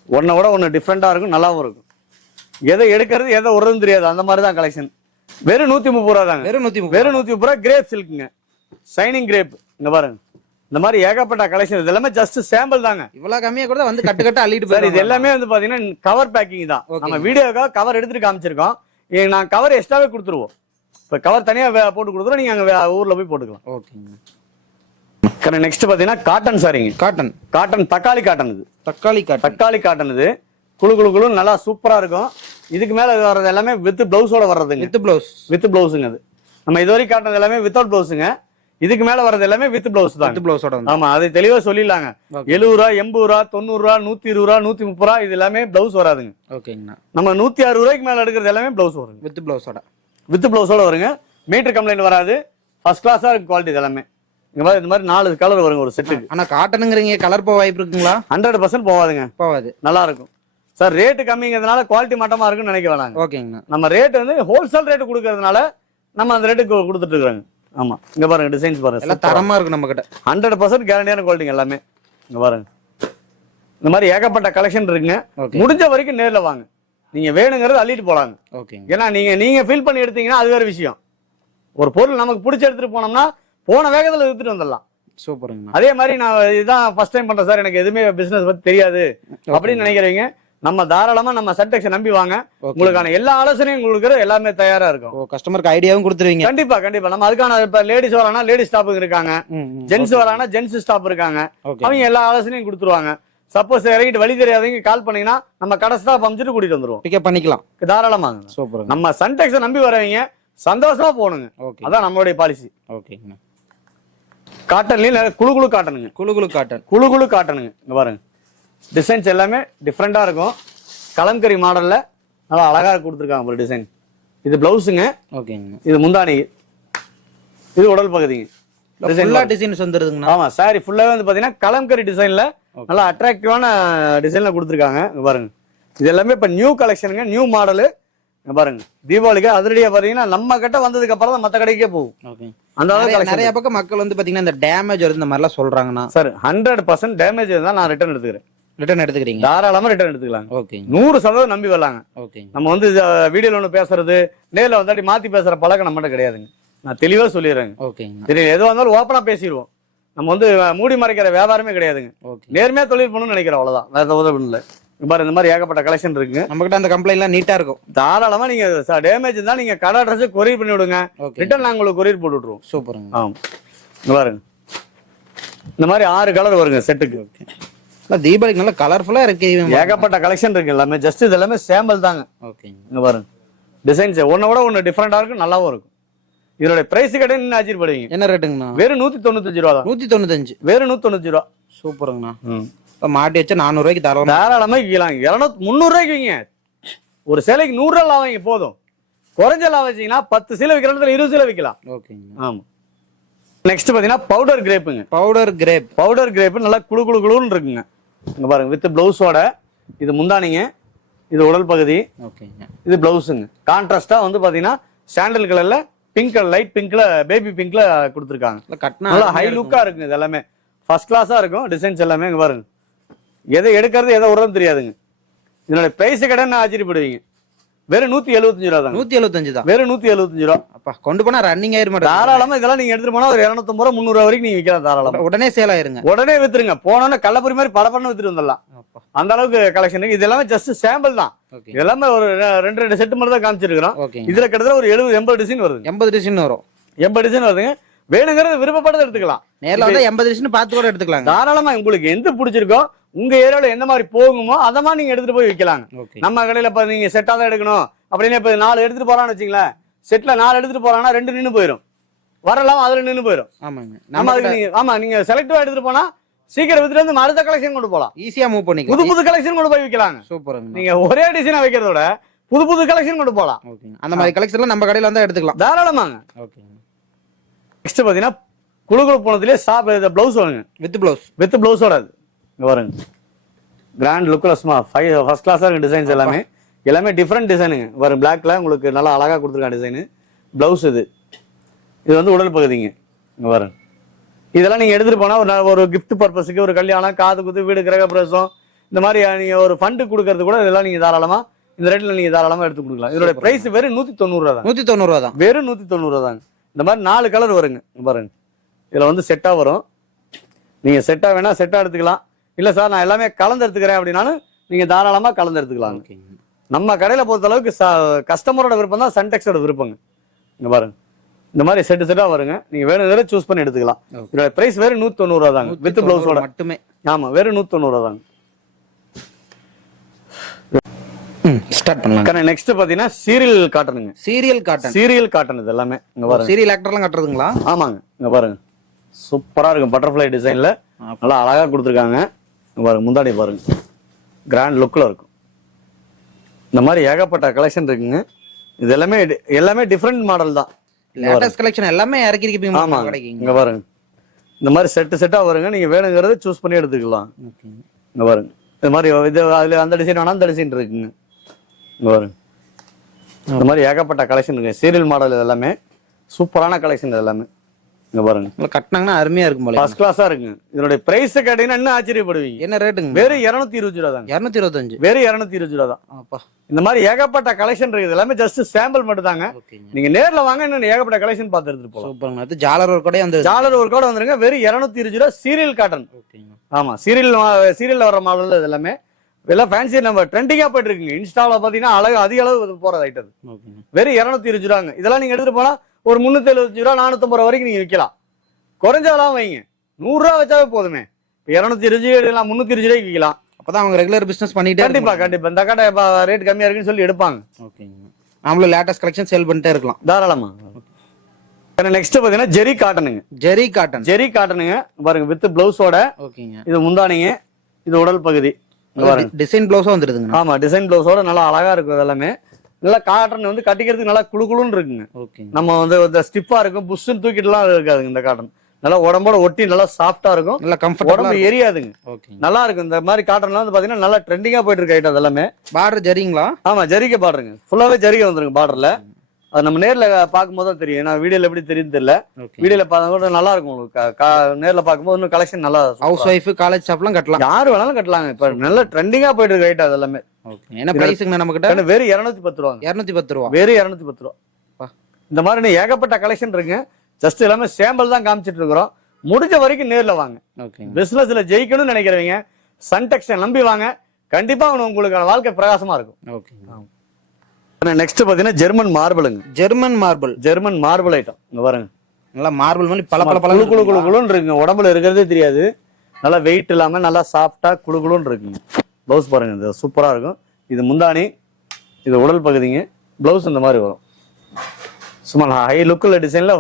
ஒன்ன விட ஒன்னு டிஃப்ரெண்டா இருக்கும், நல்லாவும் இருக்கும். எதை எடுக்கிறது எதை விடுறதுன்னு தெரியாது, அந்த மாதிரி தான் கலெக்ஷன். வெறும் 130 ரூபா தாங்க. வெறும் 130 ரூபா. கிரேப் சில்க்குங்க, ஷைனிங் கிரேப். இங்க பாருங்க, இந்த மாதிரி ஏகப்பட்ட கலெக்ஷன். இது எல்லாமே ஜஸ்ட் சாம்பிள் தாங்க. இவ்வளவு கம்மியா கூட வந்து கட்டு கட்டு அள்ளிட்டு போயிரு. இது எல்லாமே வந்து பாத்தீங்கன்னா கவர் பேக்கிங் தான். நம்ம வீடியோக்காக கவர் எடுத்துட்டு காமிச்சிருக்கோம். நான் கவர் எக்ஸ்ட்ராவே கொடுத்துருவோம். இப்ப கவர் தனியா போட்டு கொடுத்துருவோம், நீங்க அங்க ஊர்ல போய் போட்டுக்கலாம். ஓகேங்க. நெக்ஸ்ட் பாத்தீங்கன்னா காட்டன் சாரிங்க. காட்டன். காட்டன் தக்காளி காட்டன். இது தக்காளி காட்டன். தக்காளி காட்டன். இது குழு குழு குழு நல்லா சூப்பரா இருக்கும். இதுக்கு மேல வர்றது எல்லாமே வித் பிளவுஸோட வர்றதுங்க. With blouse. வித் பிளவுஸுங்க. அது நம்ம இதுவரைக்கும் காட்டுறது எல்லாமே வித்தவுட் பிளவுஸுங்க. இதுக்கு மேல வர்றது எல்லாமே வித் பிளவுஸ் தான். வித் பிளவுஸோட. ஆமா, அது தெளிவா சொல்லிடலாங்க. 70 ரூபா, 80 ரூபா, 90 ரூபா, 120 ரூபா, 130 ரூபா, இது எல்லாமே பிளவுஸ் வராதுங்க. ஓகேங்கண்ணா. நம்ம 160 ரூபாய்க்கு மேல எடுக்கிறது எல்லாமே பிளவுஸ் வரும். வித் பிளவுஸோட. வித் பிளவுஸோட வருங்க. மீட்டர் கம்ப்ளைண்ட் வராது. ஃபர்ஸ்ட் கிளாஸா இருக்கு குவாலிட்டி எல்லாமே. இந்த மாதிரி 4 கலர் வருங்க ஒரு செட்டுக்கு. ஆனா காட்டனுங்கிறீங்க, கலர் போக வாய்ப்பு இருக்குங்களா? 100% போவாதுங்க. போவாது. நல்லா இருக்கும் சார். ரேட்டு கம்மிங்கிறதுனால குவாலிட்டி மட்டமா இருக்குன்னு நினைக்க வேணாங்க. ஓகேங்கண்ணா. நம்ம ரேட் வந்து ஹோல்சேல் ரேட்டு கொடுக்கறதுனால நம்ம அந்த ரேட்டுக்கு கொடுத்துட்டு இருக்காங்க. ஆமா, இங்க பாருங்க, டிசைன்ஸ் பாருங்க, எல்லாம் தரமா இருக்கு நம்ம கிட்ட. 100% கேரண்டியான குவாலிட்டி எல்லாமே. இங்க பாருங்க, இந்த மாதிரி ஏகப்பட்ட கலெக்ஷன் இருக்குங்க. முடிஞ்ச வரைக்கும் நேர்ல வாங்க. நீங்க வேணுங்கிறது அள்ளிட்டு போலாங்க. ஓகே. ஏன்னா நீங்க ஃபீல் பண்ணி எடுத்தீங்கன்னா அது வேற விஷயம். ஒரு பொருள் நமக்கு பிடிச்சி எடுத்துட்டு போனோம்னா போன வேகத்துல எடுத்துட்டு வந்துடலாம். சூப்பருங்க. அதே மாதிரி நான் இதுதான் ஃபர்ஸ்ட் டைம் பண்றேன் சார், எனக்கு எதுவுமே பிசினஸ் பத்தி தெரியாது அப்படின்னு நினைக்கிறீங்க, நம்ம தாராளமா நம்ம சன்டெக்ஸ் நம்பி வாங்க. உங்களுக்கான எல்லா ஆலோசனையும் உங்களுக்கு எல்லாமே தயாரா இருக்கும். கஸ்டமருக்கு ஐடியாவும் கொடுத்துருவீங்க. கண்டிப்பா கண்டிப்பா. நம்ம அதுக்கான இப்ப லேடிஸ் வரானா லேடிஸ் ஸ்டாஃப் இருக்காங்க, ஜென்ஸ் வரானா ஜென்ஸ் ஸ்டாஃப் இருக்காங்க. அவங்க எல்லா ஆலோசனையும் கொடுத்துருவாங்க. சப்போஸ் இறங்கிட்டு வழி தெரியாதவங்க கால் பண்ணீங்கன்னா நம்ம கடை ஸ்டாஃப் அமைச்சிட்டு கூட்டிட்டு வந்துருவோம். பிக்கப் பண்ணிக்கலாம் தாராளமா. சூப்பர். நம்ம சன்டெக்ஸ் நம்பி வரவங்க சந்தோஷமா போகணுங்க. அதான் நம்மளுடைய பாலிசி. ஓகேங்க. காட்டன்லயும் குழு குழு காட்டனுங்க. குழு காட்டனுங்க. இங்க பாருங்க டிசைன்ஸ் எல்லாமே டிஃப்ரெண்டா இருக்கும். கலம்கரி மாடல்ல நல்லா அழகா கொடுத்துருக்காங்க ஒரு டிசைன். இது பிளவுஸுங்க. ஓகேங்க. இது முந்தானி. இது உடல் பகுதிங்க. டிசைன்ஸ் வந்துருதுங்க. ஆமா சாரி ஃபுல்லாவே வந்து பாத்தீங்கன்னா கலம்கரி டிசைன்ல நல்லா அட்ராக்டிவான டிசைன்ல கொடுத்துருக்காங்க. பாருங்க இது எல்லாமே இப்ப நியூ கலெக்ஷனுங்க, நியூ மாடலு. பாருங்க தீபாவளிக்கு அதிரடியா பாத்தீங்கன்னா நம்ம கிட்ட வந்ததுக்கு அப்புறம் தான் மத்த கடைக்கே போகும். அந்த அளவுக்கு நிறைய பக்கம் மக்கள் வந்து பாத்தீங்கன்னா இந்த டேமேஜ் வருது இந்த மாதிரிலாம் சொல்றாங்கன்னா சார் 100% டேமேஜ் இருந்தா நான் ரிட்டர்ன் எடுத்துக்கிறேன். ரிட்டர்ன் எடுத்துக்கிறீங்க? தாராளமா ரிட்டர்ன் எடுத்துக்கலாம். ஓகே. 100% நம்பி வரலாங்க. ஓகே. நம்ம வந்து வீடியோல ஒண்ணு பேசுறது நேர்ல வந்தாடி மாத்தி பேசுற பழக்கம் நம்மகிட்ட கிடையாதுங்க. நான் தெளிவா சொல்லிடுறேங்க. ஓகேங்க. சரி எதுவா இருந்தாலும் ஓப்பனா பேசிடுவோம். நம்ம வந்து மூடி மறைக்கிற வியாபாரமே கிடையாதுங்க. நேர்மையா தொழில் பண்ணணும்னு நினைக்கிறேன், அவ்வளவுதான். வேற எதுவும் இல்லை. பாரு இந்த மாதிரி ஏகப்பட்ட கலெக்ஷன் இருக்குங்க நம்ம கிட்ட. அந்த கம்ப்ளைண்ட் எல்லாம் நீட்டா இருக்கும். தாராளமா நீங்க டேமேஜ் இருந்தா நீங்க கடை அட்ரஸ் கொரியர் பண்ணி விடுங்க. ரிட்டர்ன் நாங்க உங்களுக்கு கொரியர் போட்டு விட்டுருவோம். சூப்பருங்க. ஆமா இங்க பாருங்க இந்த மாதிரி 6 கலர் வருங்க செட்டுக்கு. தீபாவளிக்கு நல்லா கலர்ஃபுல்லா இருக்கு. ஏகப்பட்ட கலெக்ஷன் இருக்கு எல்லாமே. ஜஸ்ட் இது எல்லாமே சாம்பிள் தாங்க. ஓகேங்க. இங்க பாருங்க டிசைன்ஸ் ஒன்ன விட ஒன்னு டிஃபரெண்டா இருக்கும், நல்லாவும் இருக்கும். இதோட பிரைஸ் கடை நீங்க ஆச்சரியப்படுவீங்க. என்ன ரேட்டுங்கண்ணா? வெறும் 195 ரூபா தான். 195 வெறும் 195 ரூபா. சூப்பருங்கண்ணா. மாட்டி வச்சா 400 ரூபாய்க்கு தரோம். தாராளமா விற்கலாம். 300 ரூபாய்க்கு வைங்க. ஒரு சேலைக்கு 100 ரூபா லாபம் வைங்க போதும். குறைஞ்ச லாபம் வச்சீங்கன்னா 10 சீலை விற்கிற இடத்துல 20 சீலை விற்கலாம். ஓகேங்க. ஆமா. நெக்ஸ்ட் பாத்தீங்கன்னா பவுடர் கிரேப்புங்க. பவுடர் கிரேப் நல்லா குளு குளு குளுன்னு இருக்குங்க. இங்க பாருங்க வித் பிளவுஸோட. இது முந்தானிங்க, இது உடல் பகுதி. ஓகேங்க. இது பிளவுஸுங்க. கான்ட்ராஸ்டா வந்து பாத்தீங்கன்னா சாண்டல் கலர்ல பிங்க் கலர், லைட் பிங்க்ல, பேபி பிங்க்ல கொடுத்துருக்காங்க. நல்லா ஹை லுக்கா இருக்குங்க. இது எல்லாமே ஃபர்ஸ்ட் கிளாஸா இருக்கும். டிசைன்ஸ் எல்லாமே இங்க பாருங்க. எதை எடுக்கிறது எதை விடுறது தெரியாதுங்க. இதோட பிரைஸ் கடன் ஆச்சரியப்படுவீங்க. வெறும் 175 ரூபா தான். 175 தான். வெறும் 175 ரூபா. அப்பா கொண்டு போனா ரன்னிங் ஆயிரும். தாராளமா இதெல்லாம் நீங்க எடுத்துட்டு போனா ஒரு 250 ரூபா 300 ரூபா வரைக்கும் நீங்க விற்கலாம். தாராளமா உடனே சேல் ஆயிருங்க. உடனே வித்துருங்க. போனோன்னு கள்ளப்பொரி மாதிரி படப்படன்னு வித்துட்டு வந்துடலாம். அந்த அளவுக்கு கலெக்ஷன் இருக்கு. இது எல்லாமே ஜஸ்ட் சாம்பிள் தான். எல்லாமே ஒரு 2 செட் மட்டும் தான் காமிச்சிருக்கிறோம். இதுல கிட்டத்தட்ட ஒரு 70-80 டிசைன் வருது. 80 டிசைன் வரும். 80 டிசைன் வருதுங்க. வேணுங்கிறது விருப்பப்பட்டதை எடுத்துக்கலாம். நேர்ல வந்து 80 டிசைன் பார்த்து கூட எடுத்துக்கலாம். தாராளமா உங்களுக்கு எந்த பிடிச்சிருக்கோ, உங்க ஏரியால எந்த மாதிரி போகுமோ அத மாதிரி நீங்க எடுத்துட்டு போய் விற்கலாங்க. நம்ம கடையில இப்ப நீங்க செட்டா தான் எடுக்கணும் அப்படின்னு இப்ப 4 எடுத்துட்டு போறான்னு வச்சுங்களேன். செட்ல 4 எடுத்துட்டு போறாங்கன்னா 2 நின்னு போயிடும். வரலாம் அதுல நின்னு போயிடும். ஆமாங்க. நம்ம அதுக்கு நீங்க நீங்க செலக்டிவா எடுத்துட்டு போனா சீக்கிரம் வித்துட்டு வந்து அடுத்த கலெக்ஷன் கொண்டு போலாம். ஈஸியா மூவ் பண்ணிக்கலாம். புது கலெக்ஷன் கொண்டு போய் விற்கலாங்க. சூப்பருங்க. நீங்க ஒரே டிசைனா வைக்கிறத விட புது கலெக்ஷன் கொண்டு போலாம். அந்த மாதிரி கலெக்ஷன்லாம் நம்ம கடையில வந்து எடுத்துக்கலாம். தாராளமாங்க. நெக்ஸ்ட் பாத்தீங்கன்னா குழு குழு போனதுலயே பிளவுஸ் வருங்க. வித் பிளவுஸோட இங்க பாருங்க. கிராண்ட் லுக்ல ஃபர்ஸ்ட் கிளாஸா இருக்கு. டிசைன்ஸ் எல்லாமே டிஃப்ரெண்ட் டிசைனுங்க. வரும் பிளாக்ல உங்களுக்கு நல்லா அழகா கொடுத்துருக்காங்க டிசைனு. பிளவுஸ் இது வந்து உடல் பகுதிங்க. இங்க பாருங்க. இதெல்லாம் நீங்க எடுத்துட்டு போனா ஒரு கிஃப்ட் பர்பஸ்க்கு, ஒரு கல்யாணம், காது குத்து, வீடு கிரக பிரவேசம், இந்த மாதிரி நீங்க ஒரு ஃபண்ட் கொடுக்கறது கூட இதெல்லாம் நீங்க தாராளமா இந்த ரேட்ல நீங்க தாராளமா எடுத்து கொடுக்கலாம். இதோட பிரைஸ் வெறும் 190 ரூபா தான். 190 ரூபா தான். வெறும் 190 ரூபா தாங்க. இந்த மாதிரி 4 கலர் வருங்க. பாருங்க இதுல வந்து செட்டா வரும். நீங்க செட்டா வேணா செட்டா எடுத்துக்கலாம். இல்ல சார் நான் எல்லாமே கலந்து எடுத்துக்கிறேன் அப்படின்னாலும் நீங்க தாராளமா கலந்து எடுத்துக்கலாம். நம்ம கடையில பொறுத்த அளவுக்கு கஸ்டமரோட விருப்பம் தான் சன்டெக்ஸோட விருப்பங்க. இங்க பாருங்க இந்த மாதிரி செட்டா வருங்க. நீங்க வேற சூஸ் பண்ணி எடுத்துக்கலாம். இதோட பிரைஸ் வெறும் 190 ரூபா தாங்க. வித் பிளவுஸோட மட்டுமே. ஆமா வெறும் 190 ரூபா தாங்க. ஸ்டார்ட் பண்ணலாம். நெக்ஸ்ட் பாத்தீங்கன்னா சீரியல் காட்டனுங்க. சீரியல் காட்டன் இது எல்லாமே. இங்க பாருங்க சீரியல் ஆக்டர்லாம் காட்டுறதுங்களா? ஆமாங்க. இங்க பாருங்க சூப்பரா இருக்கும். பட்டர்ஃப்ளை டிசைன்ல நல்லா அழகா கொடுத்துருக்காங்க. பாருங்க முந்தாடி பாருங்க கிராண்ட் லுக்ல இருக்கும். இந்த மாதிரி ஏகப்பட்ட கலெக்ஷன் இருக்குங்க. இது எல்லாமே டிஃப்ரெண்ட் மாடல் தான். லேட்டஸ்ட் கலெக்ஷன் எல்லாமே இறக்கி இருக்கீங்க. ஆமா இங்க பாருங்க இந்த மாதிரி செட்டா வருங்க. நீங்க வேணுங்கிறத சூஸ் பண்ணி எடுத்துக்கலாம். இங்க பாருங்க இந்த மாதிரி இது அதுல அந்த டிசைன் வேணா அந்த டிசைன் இருக்குங்க. இங்க பாருங்க இந்த மாதிரி ஏகப்பட்ட கலெக்ஷன் இருக்கு. சீரியல் மாடல் இது எல்லாமே சூப்பரான கலெக்ஷன் இது எல்லாமே. இங்க பாருங்க கட்டினாங்கன்னா அருமையா இருக்கும். ஃபர்ஸ்ட் கிளாஸா இருக்குங்க. இதோட பிரைஸ் கேட்டீங்கன்னா இன்னும் ஆச்சரியப்படுவீங்க. என்ன ரேட்டுங்க? வெறும் 220 ரூபா தாங்க. 225. வெறும் 220 ரூபா தான். அப்பா இந்த மாதிரி ஏகப்பட்ட கலெக்ஷன் இருக்கு. எல்லாமே ஜஸ்ட் சாம்பிள் மட்டும் தாங்க. நீங்க நேர்ல வாங்க இன்னும் ஏகப்பட்ட கலெக்ஷன் பார்த்து எடுத்துட்டு போலாம். சூப்பர்ங்க. அது ஜாலர் ஒரு கூட வந்து வந்துருங்க. வெறும் 220 ரூபா சீரியல் காட்டன். ஆமா சீரியல்ல வர மாடல் இது எல்லாமே எல்லாம் ஃபேன்சி நம்ம ட்ரெண்டிங்கா போயிட்டு இருக்குங்க. இன்ஸ்டால பாத்தீங்கன்னா அதிக அளவு போறது ஐட்டம். வெறும் 220 ரூபாங்க. இதெல்லாம் நீங்க எடுத்துட்டு போனா ஒரு 375 ரூபா 450 ரூபா வரைக்கும் நீங்க விற்கலாம். குறைஞ்சதெல்லாம் வைங்க. 100 ரூபா வச்சாவே போதுமே. 220 320 ரூபாய்க்கு விற்கலாம். அப்பதான் அவங்க ரெகுலர் பிசினஸ் பண்ணிட்டு. கண்டிப்பா இந்த கடை ரேட் கம்மியா இருக்குன்னு சொல்லி எடுப்பாங்க. நம்மளும் லேட்டஸ்ட் கலெக்ஷன் சேல் பண்ணிட்டே இருக்கலாம் தாராளமா. நெக்ஸ்ட் பாத்தீங்கன்னா ஜெரி காட்டனுங்க. ஜெரி காட்டனுங்க பாருங்க, வித் பிளவுஸோட. ஓகேங்க. இது முந்தானிங்க, இது உடல் பகுதி. டிசைன் பிளவுஸா வந்துருதுங்க. ஆமா, டிசைன் பிளவுஸோட நல்லா அழகா இருக்கும். எல்லாமே நல்லா காட்டன் வந்து கட்டிக்கிறதுக்கு நல்லா குளுகுளுன்னு இருக்குங்க. நம்ம வந்து இந்த ஸ்டிஃபா இருக்கும், புஷ்ன்னு தூக்கிட்டுலாம் இருக்காதுங்க. இந்த காட்டன் நல்லா உடம்போட ஒட்டி நல்லா சாஃப்டா இருக்கும், நல்லா கம்ஃபர்டபுளா, உடம்பு எரியாதுங்க. நல்லா இருக்கும். இந்த மாதிரி காட்டன்லாம் வந்து பாத்தீங்கன்னா நல்லா ட்ரெண்டிங்கா போயிட்டு இருக்கு ஐட்டம் எல்லாமே. பார்டர் ஜரிங்களா? ஆமா, ஜரிகை பார்டருங்க. ஃபுல்லாவே ஜரிகை வந்துருங்க பார்டர்ல. அது நம்ம நேர்ல பார்க்கும்போது தான் தெரியும். நான் வீடியோல எப்படி தெரியும் தெரியல. வீடியோல பார்த்தா நல்லா இருக்கும் உங்களுக்கு. நேர்ல பார்க்கும்போது இன்னும் கலெக்ஷன் நல்லா. ஹவுஸ் ஒய்ஃப், காலேஜ் ஸ்டாஃப்லாம் கட்டலாம், யாரு வேணாலும் கட்டலாங்க. இப்ப நல்ல ட்ரெண்டிங்கா போயிட்டு இருக்கு ஐட்டம் அது எல்லாமே. என்ன பிரைஸ்ங்க நம்ம கிட்ட? வெறும் 210 ரூபாங்க. 210 ரூபா. வெறும் 210 ரூபா. இந்த மாதிரி ஏகப்பட்ட கலெக்ஷன் இருக்குங்க. ஜஸ்ட் எல்லாமே சாம்பிள் தான் காமிச்சிட்டு இருக்கிறோம். முடிஞ்ச வரைக்கும் நேர்ல வாங்க. பிசினஸ்ல ஜெயிக்கணும்னு நினைக்கிறவங்க சன் டெக்ஸ்டைல் நம்பி வாங்க. கண்டிப்பா உங்களுக்கான வாழ்க்கை பிரகாசமா இருக்கும். நெக்ஸ்ட் பாத்தீங்கன்னா ஜெர்மன் மார்பிளுங்க. German marble item. இங்க பாருங்க, நல்லா மார்பிள் மாதிரி பல பல குளு குளு குளு குளுன்னு இருக்குங்க. உடம்புல இருக்கிறதே தெரியாது. நல்லா வெயிட் இல்லாம நல்லா சாஃப்டா குளு குளுன்னு இருக்குங்க. பிளவுஸ் பாருங்க, இது சூப்பரா இருக்கும். இது முந்தானி, இது உடல் பகுதிங்க. பிளவுஸ் இந்த மாதிரி வரும். சும்மா ஹை லுக்கில் டிசைன்ல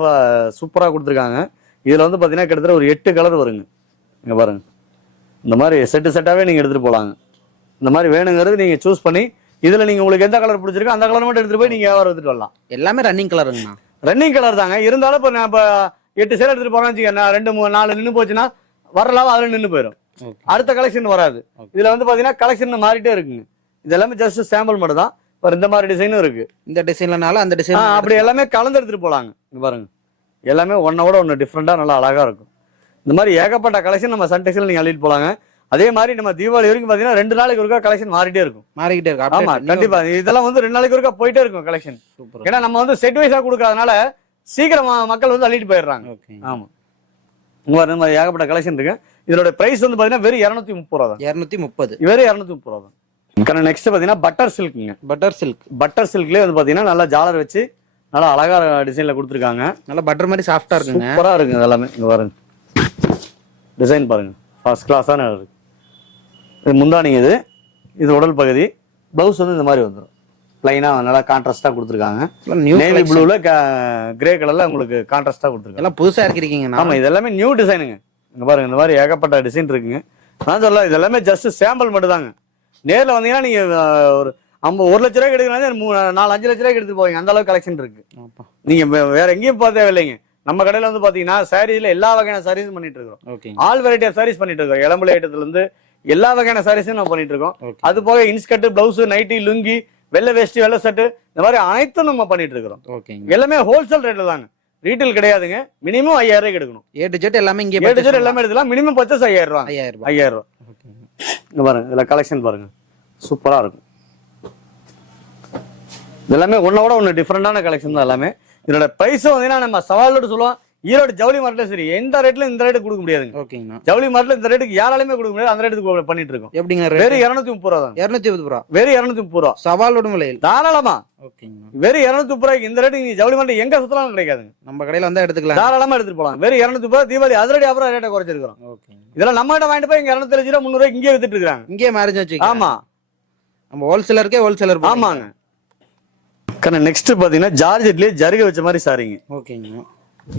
சூப்பரா கொடுத்துருக்காங்க. இதுல வந்து பாத்தீங்கன்னா கிட்டத்தட்ட ஒரு 8 கலர் வருங்க. இங்க பாருங்க, இந்த மாதிரி செட்டாவே நீங்க எடுத்துட்டு போலாங்க. இந்த மாதிரி வேணுங்கிறது நீங்க சூஸ் பண்ணி, இதுல நீங்க உங்களுக்கு எந்த கலர் பிடிச்சிருக்கோ அந்த கலர் மட்டும் எடுத்துட்டு போய் நீங்க வியாபாரம் எடுத்துட்டு வரலாம். எல்லாமே ரன்னிங் கலருங்கண்ணா. ரன்னிங் கலர் தாங்க. இருந்தாலும் இப்ப நான் 8 சேலை எடுத்துட்டு போறேன்னு வச்சுக்கோங்க, 2 3 4 நின்று போச்சுன்னா வரலாம், அதுல நின்று போயிடும். அடுத்த கலெக்ஷன் வராது. இதுல வந்து பாத்தீங்கன்னா கலெக்ஷன் மாறிட்டே இருக்குங்க. இது எல்லாமே ஜஸ்ட் சாம்பிள் மட்டும் தான். இந்த மாதிரி டிசைனும் இருக்கு. இந்த டிசைன்லனால அந்த டிசைன் அப்படி எல்லாமே கலந்து எடுத்துட்டு போலாங்க. இங்க பாருங்க, எல்லாமே ஒன்னோட ஒன்னு டிஃப்ரெண்டா நல்லா அழகா இருக்கும். இந்த மாதிரி ஏகப்பட்ட கலெக்ஷன் நம்ம சன் டெக்ஸ்டைல் நீங்க அள்ளிட்டு போலாங்க. அதே மாதிரி நம்ம தீபாவளி வரைக்கும் பாத்தீங்கன்னா 2 நாளைக்கு ஒருக்கா கலெக்ஷன் மாறிட்டே இருக்கும். ஆமா, கண்டிப்பா. இதெல்லாம் வந்து 2 நாளைக்கு ஒருக்கா போயிட்டே இருக்கும் கலெக்ஷன். ஏன்னா நம்ம வந்து செட் வைஸா கொடுக்கறதுனால சீக்கிரம் மக்கள் வந்து அள்ளிட்டு போயிடுறாங்க. ஆமா, இந்த மாதிரி ஏகப்பட்ட கலெக்ஷன் இருக்கு. இதோட பிரைஸ் வந்து பாத்தீங்கன்னா வெறும் 230 ரூபா தான். 230. வெறும் 230 ரூபா தான். நெக்ஸ்ட் பாத்தீங்கன்னா பட்டர் சில்க்குங்க. பட்டர் சில்க்லயே வந்து பாத்தீங்கன்னா நல்லா ஜாலர் வச்சு நல்லா அழகா டிசைன்ல கொடுத்துருக்காங்க. நல்லா பட்டர் மாதிரி சாஃப்டா இருக்குங்க. சூப்பரா இருக்குங்க எல்லாமே. இங்க பாருங்க, டிசைன் பாருங்க, ஃபர்ஸ்ட் கிளாஸான இருக்கு. இது முந்தானிங்க, இது உடல் பகுதி. பிளவுஸ் வந்து இந்த மாதிரி வந்துடும். பிளைனா நல்லா கான்ட்ராஸ்டா கொடுத்துருக்காங்க. நேவி ப்ளூல கிரே கலர்ல உங்களுக்கு கான்ட்ராஸ்டா கொடுத்துருக்காங்க. எல்லாம் புதுசா இருக்கீங்க. ஆமா, இது எல்லாமே நியூ டிசைனுங்க. இங்க பாருங்க, இந்த மாதிரி ஏகப்பட்ட டிசைன் இருக்குங்க. நான் சொல்ல, இது எல்லாமே ஜஸ்ட் சாம்பிள் மட்டும் தாங்க. நேர்ல வந்தீங்கன்னா நீங்க ஒரு 1 லட்ச ரூபாய்க்கு எடுக்கலாம், 4-5 லட்ச ரூபாய்க்கு எடுத்துட்டு போவீங்க. அந்த அளவுக்கு கலெக்ஷன் இருக்கு. நீங்க வேற எங்கேயும் போக தேவையில்லைங்க. நம்ம கடையில வந்து பாத்தீங்கன்னா சாரீஸ்ல எல்லா வகையான சாரீஸ் பண்ணிட்டு இருக்கோம். ஆல் வெரைட்டி ஆஃப் சாரீஸ் பண்ணிட்டு இருக்கோம். இளம்புல ஐட்டத்துல இருந்து எல்லா வகையான சாரீஸும் நம்ம பண்ணிட்டு இருக்கோம். அது போக இன்ஸ்கர்ட், பிளவுஸ், நைட்டி, லுங்கி, வெள்ளை வேஷ்டி, வெள்ளை சட்டு, இந்த மாதிரி அனைத்தும் நம்ம பண்ணிட்டு இருக்கிறோம். எல்லாமே ஹோல்சேல் ரேட்ல தாங்க, ரீட்டைல் கிடையாதுங்க. மினிமம் 5000 ரூபாய்க்கு எடுக்கணும். A to Z எல்லாமே இங்க எல்லாமே எடுக்கலாம். மினிமம் பர்ச்சேஸ் 5000 ரூபாய். 5000 ரூபாய். இங்க பாருங்க, இதுல கலெக்ஷன் பாருங்க, சூப்பரா இருக்கும். எல்லாமே ஒன்னோட ஒன்னு டிஃபரெண்டான கலெக்ஷன் தான் எல்லாமே. இதோட பிரைஸ் வந்து நம்ம சவாலோட சொல்லுவோம். ஈரோடு ஜவுளி மார்ட்ல சரி, எந்த ரேட்ல இந்த ரேட்டு கொடுக்க முடியாதுங்க. ஜவுளி மார்ட்ல இந்த ரேட்டுக்கு யாராலுமே கொடுக்க முடியாது. அந்த ரேட்டுக்கு பண்ணிட்டு இருக்கோம். எப்படிங்க? வெறும் 230 ரூபா தான். 230 ரூபா. வெறும் 230 ரூபா. சவாலோட விலையில் தாராளமா. வெறும் 230 ரூபாய்க்கு இந்த ரேட்டுக்கு நீ ஜவுளி மார்ட்ல எங்க சுத்தலாம் கிடைக்காதுங்க. நம்ம கடையில வந்தா எடுத்துக்கலாம், தாராளமா எடுத்துட்டு போலாம். வெறும் 230 ரூபாய். தீபாவளி அதிரடி அப்புறம் ரேட்டை குறைச்சிருக்கோம். இதெல்லாம் நம்ம கிட்ட வாங்கிட்டு போய் இங்க 230 ரூபாய் 300 ரூபாய் இங்கே வித்துட்டு இருக்காங்க. இங்கே மேரேஜ் வச்சு. ஆமா, நம்ம ஹோல்சேலருக்கே ஹோல்சேலர். ஆமாங்க. நெக்ஸ்ட் பாத்தீங்கன்னா ஜார்ஜெட்லயே ஜருகை வச்ச மாதிரி சாரிங்க. ஓகேங்க.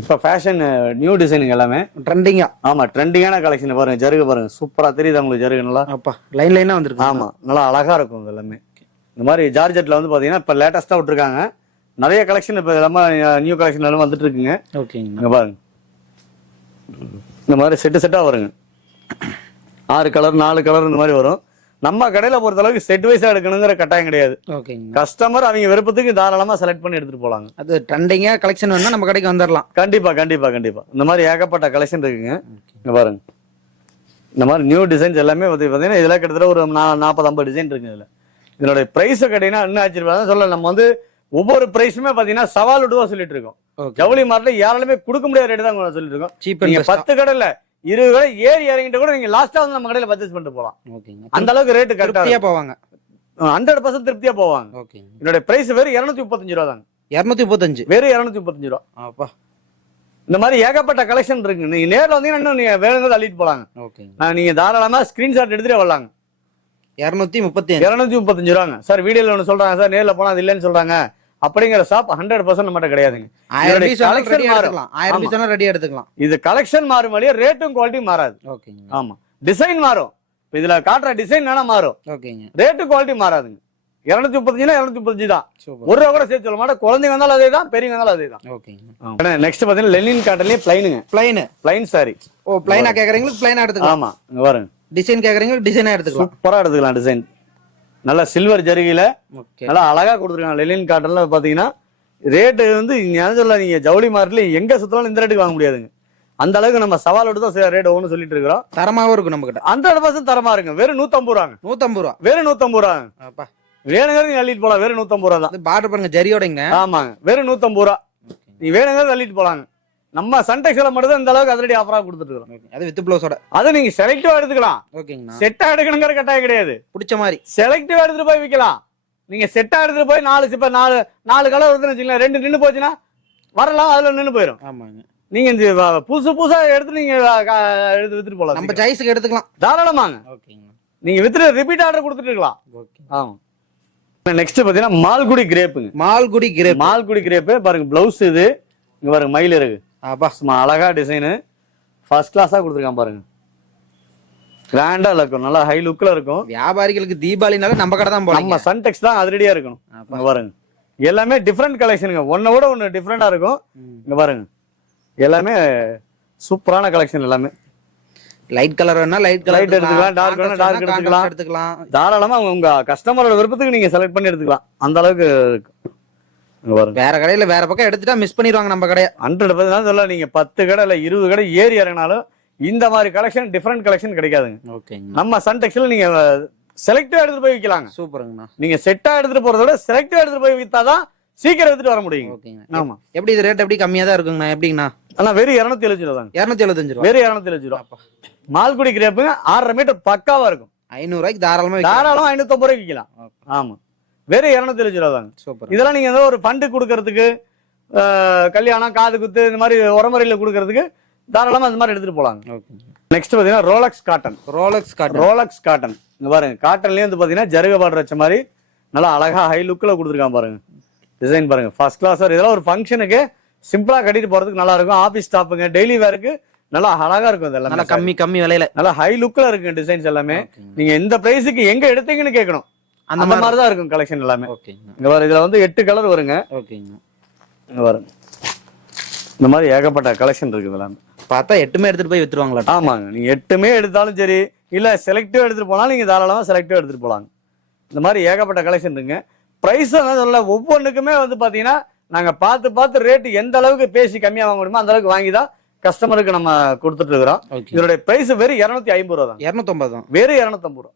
இப்ப ஃபேஷன் நியூ டிசைனிங் எல்லாமே ட்ரெண்டிங்கா. ஆமா, ட்ரெண்டிங்கான கலெக்ஷன் பாருங்க. ஜருகை பாருங்க, சூப்பரா தெரியுது உங்களுக்கு. ஜருகை நல்லா அப்பா லைன் லைனா வந்திருக்கு. ஆமா, நல்லா அழகா இருக்கும் எல்லாமே. இந்த மாதிரி ஜார்ஜெட்ல வந்து பாத்தீங்கன்னா இப்ப லேட்டஸ்டா விட்டுருக்காங்க. நிறைய கலெக்ஷன் இப்ப எல்லாமே நியூ கலெக்ஷன் எல்லாம் வந்துட்டு இருக்குங்க. ஓகேங்க. பாருங்க, இந்த மாதிரி செட்டா வருங்க. 6 கலர் 4 கலர் இந்த மாதிரி வரும். நம்ம கடையில பொறுத்த அளவுக்கு செட் வைஸா எடுக்கணுங்கிற கட்டாயம் கிடையாது. கஸ்டமர் அவங்க விருப்பத்துக்கு தாராளமா செலக்ட் பண்ணி எடுத்துட்டு போலாங்க. அது ட்ரெண்டிங்கா கலெக்ஷன் வேணா நம்ம கடைக்கு வந்துடலாம். கண்டிப்பா கண்டிப்பா கண்டிப்பா. இந்த மாதிரி ஏகப்பட்ட கலெக்ஷன் இருக்குங்க. இங்க பாருங்க, இந்த மாதிரி நியூ டிசைன்ஸ் எல்லாமே பாத்தீங்கன்னா இதெல்லாம் கிட்டத்தட்ட ஒரு 40-50 டிசைன் இருக்கு. இதுல இதனுடைய பிரைஸ் கேட்டீங்கன்னா இன்னும் ஆச்சரியம் சொல்ல. நம்ம வந்து ஒவ்வொரு பிரைஸுமே பாத்தீங்கன்னா சவால் விடுவா சொல்லிட்டு இருக்கோம். ஜவுளி மார்ட்ல யாராலுமே கொடுக்க முடியாத ரேட்டு தான் சொல்லிட்டு இருக்கோம். 10 கடையில 20 கடை ஏறி இறங்கிட்டு கூட நீங்க லாஸ்டா வந்து நம்ம கடையில பர்ச்சேஸ் பண்ணிட்டு போலாம். அந்த அளவுக்கு ரேட் கரெக்டா போவாங்க. 100% திருப்தியா போவாங்க. என்னோட பிரைஸ் வெறும் 235 ரூபா தாங்க. 235. வெறும் 235 ரூபா. அப்பா, இந்த மாதிரி ஏகப்பட்ட கலெக்ஷன் இருக்கு. நீங்க நேர்ல வந்தீங்கன்னா இன்னும் நீங்க வேணுங்கிறது அள்ளிட்டு போலாங்க. நீங்க தாராளமா ஸ்கிரீன்ஷாட் எடுத்துட்டே வரலாங்க. 235 ரூபாங்க சார். வீடியோல ஒண்ணு சொல்றாங்க சார், நேர்ல போனா அது இல்லைன்னு சொல்றாங்க. அப்படிங்கிற ஷாப் 100% நம்மகிட்ட கிடையாதுங்க. 1000 பீஸ் கலெக்ஷன் மாறும். 1000 பீஸ் ரெடி எடுத்துக்கலாம். இது கலெக்ஷன் மாறும் வழியா ரேட்டும் குவாலிட்டி மாறாது. ஓகேங்க. ஆமா, டிசைன் மாறும். இதுல காட்டுற டிசைன் வேணா மாறும், ஓகேங்க. Rate quality மாறாதுங்க. 235 235 தான். சூப்பர். 1 ரூபா கூட சேர்த்து சொல்ல மாட்டேன். குழந்தைங்க வந்தாலும் அதே தான், பெரியவங்க வந்தாலும் அதே தான். ஓகேங்க. நெக்ஸ்ட் பாத்தீங்கன்னா லெனின் காட்டன்லயே பிளைனுங்க. பிளைன் சாரி. ஓ, பிளைனா கேக்குறீங்களுக்கு பிளைனா எடுத்துக்கலாம். ஆமா, இங்க பாருங்க. டிசைன் கேக்குறீங்களுக்கு டிசைனா எடுத்துக்கலாம். சூப்பரா எடுத்துக்கலாம். டிசைன் நல்லா சில்வர் ஜரிகையில ஓகே. நல்லா அழகா கொடுத்துருக்காங்க. லெனின் காட்டன்ல பாத்தீங்கன்னா ரேட்டு வந்து சொல்ல நீங்க ஜவுளி மார்க்கெட்ல எங்க சுத்தலாம் இந்த ரேட்டுக்கு வாங்க முடியாதுங்க. அந்த அளவுக்கு நம்ம சவால் விட்டு தான் ரேட் ஒவ்வொன்னு சொல்லிட்டு இருக்கிறோம். தரமாவும் இருக்கும் நம்ம கிட்ட. 100% தரமா இருக்கு. வெறும் 150 ரூபாங்க. 150 ரூபா. வெறும் 150 ரூபாங்க. அப்பா, வேணுங்கிறது நீங்க அள்ளிட்டு போலாம். வெறும் 150 ரூபா தான். பார்டர் பாருங்க ஜரியோடங்க. ஆமாங்க, வெறும் 150 ரூபா. நீ வேணுங்கிறது அள்ளிட்டு போலாங்க. நம்ம சன்டெக்ஸ்ல மட்டும் தான் இந்த அளவுக்கு அதிரடி ஆஃபரா கொடுத்துட்டு இருக்கோம். அது வித் ப்ளவுஸோட. அது நீங்க செலக்டிவா எடுத்துக்கலாம். ஓகேங்கண்ணா. செட்டா எடுக்கணுங்கிற கட்டாயம் கிடையாது. பிடிச்ச மாதிரி செலக்டிவா எடுத்துட்டு போய் விற்கலாம். நீங்க செட்டா எடுத்துட்டு போய் 4 கலர் வருதுன்னு வச்சுக்கலாம். 2 நின்று போச்சுன்னா வரலாம், அதுல நின்று போயிடும். ஆமாங்க. நீங்க இந்த புதுசா எடுத்து நீங்க எடுத்து வித்துட்டு போலாம். நம்ம சாய்ஸ்க்கு எடுத்துக்கலாம் தாராளமாங்க. ஓகேங்க. நீங்க வித்துட்டு ரிப்பீட் ஆர்டர் கொடுத்துட்டு இருக்கலாம். ஓகே. ஆமா. நெக்ஸ்ட் பாத்தீங்கன்னா மால்குடி கிரேப்புங்க. மால்குடி கிரேப் பாருங்க. பிளவுஸ் இது இங்க பாருங்க, மயில் இருக்கு. அப்பா, சும்மா அழகா டிசைனு ஃபர்ஸ்ட் கிளாஸா கொடுத்துருக்கான் பாருங்க. கிராண்டா இருக்கும், நல்லா ஹை லுக்ல இருக்கும். வியாபாரிகளுக்கு தீபாவளினால நம்ம கடை தான் போலாம். நம்ம சன்டெக்ஸ் தான் அதிரடியா இருக்கணும். இங்க பாருங்க, எல்லாமே டிஃபரெண்ட் கலெக்ஷனுங்க. ஒன்ன விட ஒன்னு டிஃபரெண்டா இருக்கும். இங்க பாருங்க, எல்லாமே சூப்பரான கலெக்ஷன். எல்லாமே லைட் கலர் வேணா லைட் கலர் எடுத்துக்கலாம், டார்க் வேணா டார்க் எடுத்துக்கலாம். தாராளமா உங்க கஸ்டமரோட விருப்பத்துக்கு நீங்க செலக்ட் பண்ணி எடுத்துக்கலாம். அந்த அளவுக்கு வேற கடையில வேற பக்கம் எடுத்துட்டா மிஸ் பண்ணிடுவாங்க நம்ம கடையை. 100% தான் சொல்ல. நீங்க 10 கடை இல்ல 20 கடை ஏறி இறங்கினாலும் இந்த மாதிரி கலெக்ஷன் டிஃபரெண்ட் கலெக்ஷன் கிடைக்காதுங்க. ஓகேங்க. நம்ம சன்டெக்ஸ்ல நீங்க செலக்டிவா எடுத்துட்டு போய் விற்கலாங்க. சூப்பருங்கண்ணா. நீங்க செட்டா எடுத்துட்டு போறத விட செலக்டிவா எடுத்துட்டு போய் வித்தாதான் சீக்கிரம் எடுத்துட்டு வர முடியும். ஓகேங்க. ஆமா. எப்படி இது ரேட் எப்படி கம்மியா தான் இருக்குங்கண்ணா? எப்படிங்கண்ணா? ஆனா வெறும் 270 ரூபா தாங்க. 275 ரூபா. வெறும் 270 ரூபா. மால்குடி கிரேப்புங்க 6.5 மீட்டர் பக்காவா இருக்கும். 500 ரூபாய்க்கு தாராளமா 550 ரூபாய்க்கு விற்கலாம். ஆமா, வெறும் 270 ரூபா தாங்க. சூப்பர். இதெல்லாம் நீங்க ஏதோ ஒரு ஃபண்டு கொடுக்கறதுக்கு, கல்யாணம், காது குத்து, இந்த மாதிரி உரமுறையில கொடுக்கறதுக்கு தாராளமா அந்த மாதிரி எடுத்துட்டு போலாங்க. நெக்ஸ்ட் பாத்தீங்கன்னா ரோலக்ஸ் காட்டன். இங்க பாருங்க, காட்டன்லயே வந்து பாத்தீங்கன்னா ஜருக பார்டர் வச்ச மாதிரி நல்லா அழகா ஹை லுக்ல கொடுத்துருக்கான் பாருங்க. டிசைன் பாருங்க, ஃபர்ஸ்ட் கிளாஸ். இதெல்லாம் ஒரு ஃபங்க்ஷனுக்கு சிம்பிளா கட்டிட்டு போறதுக்கு நல்லா இருக்கும். ஆபீஸ் ஸ்டாப்புங்க, டெய்லி வேருக்கு நல்லா அழகா இருக்கும். இதெல்லாம் நல்லா கம்மி விலையில நல்லா ஹை லுக்ல இருக்கு டிசைன்ஸ் எல்லாமே. நீங்க எந்த பிரைஸுக்கு எங்க எடுத்தீங்கன்னு கேட்கணும். அந்த மாதிரி தான் இருக்கும் கலெக்ஷன் எல்லாமே. இங்க பாருங்க, இதுல வந்து 8 கலர் வருங்க. ஓகேங்க. இங்க பாருங்க, இந்த மாதிரி ஏகப்பட்ட கலெக்ஷன் இருக்கு. இதெல்லாம் பார்த்தா 8மே எடுத்துட்டு போய் வித்துருவாங்களா? ஆமாங்க, நீங்க 8மே எடுத்தாலும் சரி, இல்ல செலக்டிவா எடுத்துட்டு போனாலும் நீங்க தாராளமா செலக்டிவா எடுத்துட்டு போலாங்க. இந்த மாதிரி ஏகப்பட்ட கலெக்ஷன் இருக்குங்க. பிரைஸ் சொல்ல ஒவ்வொன்றுக்குமே வந்து பாத்தீங்கன்னா நாங்க பார்த்து ரேட் எந்த அளவுக்கு பேசி கம்மியா வாங்க முடியுமோ அந்த அளவுக்கு வாங்கி தான் கஸ்டமருக்கு நம்ம கொடுத்துட்டு இருக்கிறோம். இதோட பிரைஸ் வெறும் 250 ரூபா தான். 250 தான். வெறும் 250 ரூபா.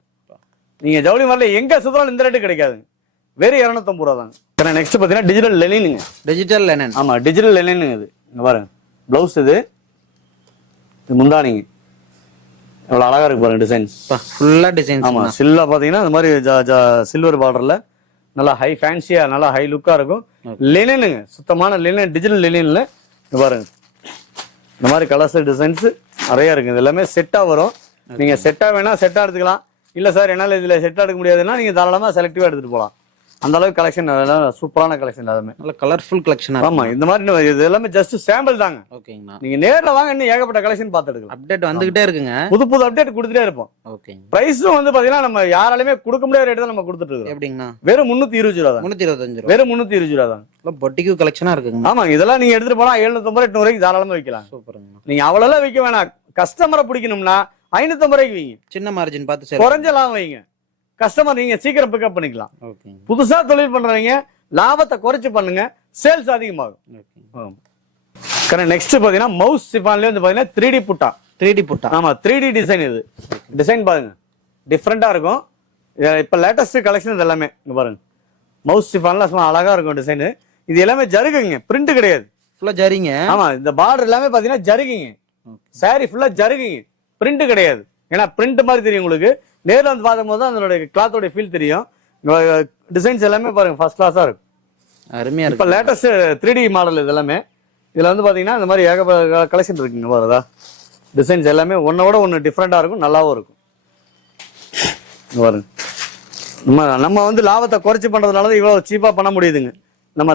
நீங்க ஜவுளி மார்ல எங்க சுத்தலாம் இந்த ரேட்டு கிடைக்காதுங்க. வெறும் 250 ரூபா தாங்க. நெக்ஸ்ட் பாத்தீங்கன்னா டிஜிட்டல் லெனினுங்க. Digital linen. ஆமா, டிஜிட்டல் லெனினுங்க. இது இங்க பாருங்க, பிளவுஸ் இது முந்தானிங்க. எவ்வளவு அழகா இருக்கு பாருங்க டிசைன். ஃபுல்லா டிசைன். ஆமா, சில்லா பாத்தீங்கன்னா இந்த மாதிரி சில்வர் பார்டர்ல நல்லா ஹை ஃபேன்சியா நல்லா ஹை லுக்கா இருக்கும். லெனினுங்க, சுத்தமான லெனின், டிஜிட்டல் லெனின்ல பாருங்க. இந்த மாதிரி கலர்ஸ் டிசைன்ஸ் நிறைய இருக்கு. இது எல்லாமே செட்டா வரும். நீங்க செட்டா வேணா செட்டா எடுத்துக்கலாம். இல்ல சார் என்னால இதுல செட்டா எடுக்க முடியாதுன்னா நீங்க தாராளமா செலக்டிவா எடுத்துட்டு போலாம். அந்த அளவுக்கு கலெக்ஷன் சூப்பரான கலெக்ஷன். எல்லாமே நல்ல கலர்ஃபுல் கலெக்ஷன். ஆமா, இந்த மாதிரி இது எல்லாமே ஜஸ்ட் சாம்பிள் தாங்க. ஓகேங்களா. நீங்க நேர்ல வாங்க, இன்னும் ஏகப்பட்ட கலெக்ஷன் பார்த்துட்டு அப்டேட் வந்துகிட்டே இருக்குங்க. புது அப்டேட் கொடுத்துட்டே இருப்போம். ஓகே. பிரைஸும் வந்து பாத்தீங்கன்னா நம்ம யாராலுமே கொடுக்க முடியாத ரேட் தான் நம்ம கொடுத்துட்டு இருக்கோம். எப்படிங்கண்ணா? வெறும் 320 ரூபா தான். 325 ரூபா. வெறும் 320 ரூபா தான். பொட்டிக்கு கலெக்ஷனா இருக்குங்க. ஆமா, இதெல்லாம் நீங்க எடுத்துட்டு போனா 750 800 ரூபாய்க்கு தாராளமா விற்கலாம். சூப்பருங்க. நீங்க அவ்வளவு விற்க வேணாம். கஸ்டமரை பிடிக்கணும்னா 550 ரூபாய்க்கு வைங்க. சின்ன மார்ஜின் பார்த்து குறைஞ்ச லாபம் வைங்க. கஸ்டமர் நீங்க சீக்கிரம் பிக்கப் பண்ணிக்கலாம். புதுசா தொழில் பண்றவங்க லாபத்தை குறைச்சு பண்ணுங்க, சேல்ஸ் அதிகமாகும். நெக்ஸ்ட் பாத்தீங்கன்னா மவுஸ் சிஃபான்ல வந்து பாத்தீங்கன்னா 3D புட்டா. ஆமா, 3D டிசைன். இது டிசைன் பாருங்க, டிஃபரெண்டா இருக்கும். இப்ப லேட்டஸ்ட் கலெக்ஷன் இது எல்லாமே. இங்க பாருங்க, மவுஸ் சிஃபான்ல சும்மா அழகா இருக்கும் டிசைன். இது எல்லாமே ஜருகுங்க, பிரிண்ட் கிடையாது. ஃபுல்லா ஜரிங்க. ஆமா, இந்த பார்டர் எல்லாமே பாத்தீங்கன்னா ஜருகுங்க. சாரி ஃபுல்லா ஜருகுங்க, பிரிண்ட் கிடையாது. ஏன்னா பிரிண்ட் மாதிரி தெரியும் உங்களுக்கு. நேரில் வந்து பார்க்கும்போது தான் அதோட கிளாத்தோட ஃபீல் தெரியும். டிசைன்ஸ் எல்லாமே பாருங்க, ஃபர்ஸ்ட் கிளாஸா இருக்கும். அருமையா இருக்கு. இப்போ லேட்டஸ்ட் 3D மாடல் இது எல்லாமே. இதுல வந்து பாத்தீங்கன்னா இந்த மாதிரி ஏகப்பட்ட கலெக்ஷன் இருக்குங்க. பாருதா, டிசைன்ஸ் எல்லாமே ஒன்னோட ஒன்று டிஃப்ரெண்டா இருக்கும், நல்லாவும் இருக்கும். பாருங்க, நம்ம வந்து லாபத்தை குறைச்சி பண்றதுனால இவ்வளவு சீப்பா பண்ண முடியுதுங்க. நம்ம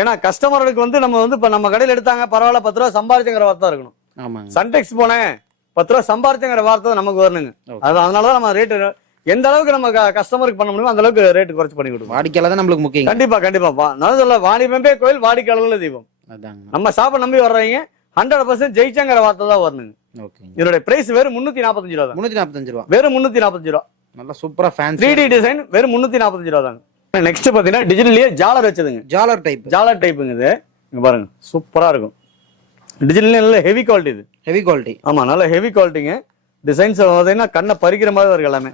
ஏன்னா கஸ்டமர்களுக்கு வந்து நம்ம வந்து இப்ப நம்ம கடையில் எடுத்தாங்க பரவாயில்ல 10 ரூபா சம்பாரிச்சுங்கிற வார்த்தை இருக்கணும். ஆமாங்க. சன்டெக்ஸ் போனேன் 10 ரூபா சம்பாரிச்சுங்கிற வார்த்தை நமக்கு வரணுங்க. அதனாலதான் நம்ம ரேட்டு எந்த அளவுக்கு நம்ம கஸ்டமருக்கு பண்ண முடியுமோ அந்த அளவுக்கு ரேட்டு குறைச்சு பண்ணி கொடுக்கும். வாடிக்கையாளர் தான் நம்மளுக்கு முக்கியம். கண்டிப்பா கண்டிப்பா. நான் சொல்ல வாணிபம்பே கோயில் வாடிக்கையாளர்ல தீபம். நம்ம ஷாப்பை நம்பி வர்றவங்க 100% ஜெயிச்சாங்கிற வார்த்தை தான் வரணுங்க. இதோட பிரைஸ் வெறும் 345 ரூபா தான். 345 ரூபா. வெறும் 345 ரூபா. நல்லா சூப்பரா ஃபேன்சி 3D டிசைன் வெறும் 345 ரூபா தாங்க. நெக்ஸ்ட் பாத்தீங்கன்னா டிஜிட்டல்லயே ஜாலர் வச்சதுங்க. ஜாலர் டைப்புங்க இது. இங்க பாருங்க சூப்பரா இருக்கும். டிஜிட்டல்ல நல்ல ஹெவி குவாலிட்டி இது. Heavy quality. ஆமா நல்ல ஹெவி குவாலிட்டிங்க. டிசைன்ஸ் பாத்தீங்கன்னா கண்ணை பறிக்கிற மாதிரி இருக்கு எல்லாமே.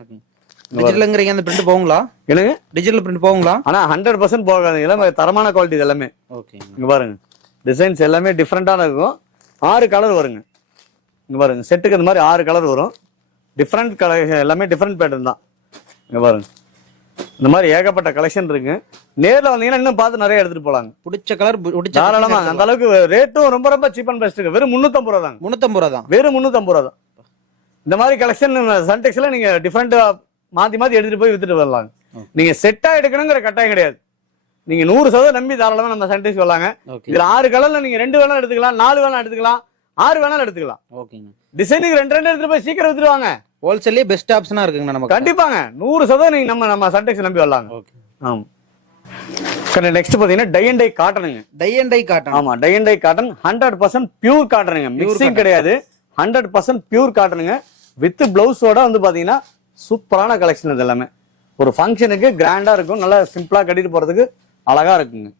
டிஜிட்டல்ங்கறீங்க அந்த பிரிண்ட் போகுங்களா? என்னங்க டிஜிட்டல் பிரிண்ட் போகுங்களா? ஆனா 100% போகாது. எல்லாமே தரமான குவாலிட்டி இது எல்லாமே. ஓகே. இங்க பாருங்க டிசைன்ஸ் எல்லாமே டிஃபரெண்டான இருக்கும். 6 கலர் வருங்க. இங்க பாருங்க செட்டுக்கு இந்த மாதிரி 6 கலர் வரும். டிஃபரெண்ட் கலர் எல்லாமே டிஃபரெண்ட் பேட்டர்ன் தான். இங்க பாருங்க இந்த மாதிரி ஏகப்பட்ட கலெக்ஷன் இருக்கு. நேர்ல வந்தீங்கன்னா இன்னும் பார்த்து நிறைய எடுத்துட்டு போலாங்க. பிடிச்ச கலர் தாராளமா. அந்த அளவுக்கு ரேட்டும் ரொம்ப ரொம்ப சீப் அண்ட் பெஸ்ட் இருக்கு. வெறும் 350 ரூபா தான். 350 ரூபா தான். வெறும் 350 ரூபா தான். இந்த மாதிரி கலெக்ஷன் சன்டெக்ஸ்ல நீங்க டிஃபரெண்ட் மாத்தி எடுத்துட்டு போய் வித்துட்டு வரலாம். நீங்க செட்டா எடுக்கணுங்கிற கட்டாயம் கிடையாது. நீங்க 100% நம்பி தாராளமா நம்ம சன்டெக்ஸ் வரலாங்க. இதுல 6 கலர்ல நீங்க 2 வேணாலும் எடுத்துக்கலாம், 4 வேணாலும் எடுத்துக்கலாம், 6 வேணாலும் எடுத்துக்கலாம். ஓகேங்க. டிசைனுக்கு 2 எடுத்துட்டு போய் சீக்கிரம் வித்துருவாங்க. ஹோல்சேல்லே பெஸ்ட் ஆப்ஷனா இருக்குங்க நமக்கு. கண்டிப்பாங்க 100% நீங்க நம்ம சன்டெக்ஸ் நம்பி வரலாங்க. ஓகே. ஆமா. நெக்ஸ்ட் பாத்தீங்கன்னா டை அண்ட் டை காட்டனுங்க. Tie and dye cotton. ஆமா tie and dye cotton 100% pure காட்டனுங்க. மிக்சிங் கிடையாது. 100% பியூர் காட்டனுங்க. வித் பிளவுஸோட வந்து பாத்தீங்கன்னா சூப்பரான கலெக்ஷன் இது எல்லாமே. ஒரு ஃபங்க்ஷனுக்கு கிராண்டா இருக்கும். நல்லா சிம்பிளா கட்டிட்டு போறதுக்கு அழகா இருக்குங்க.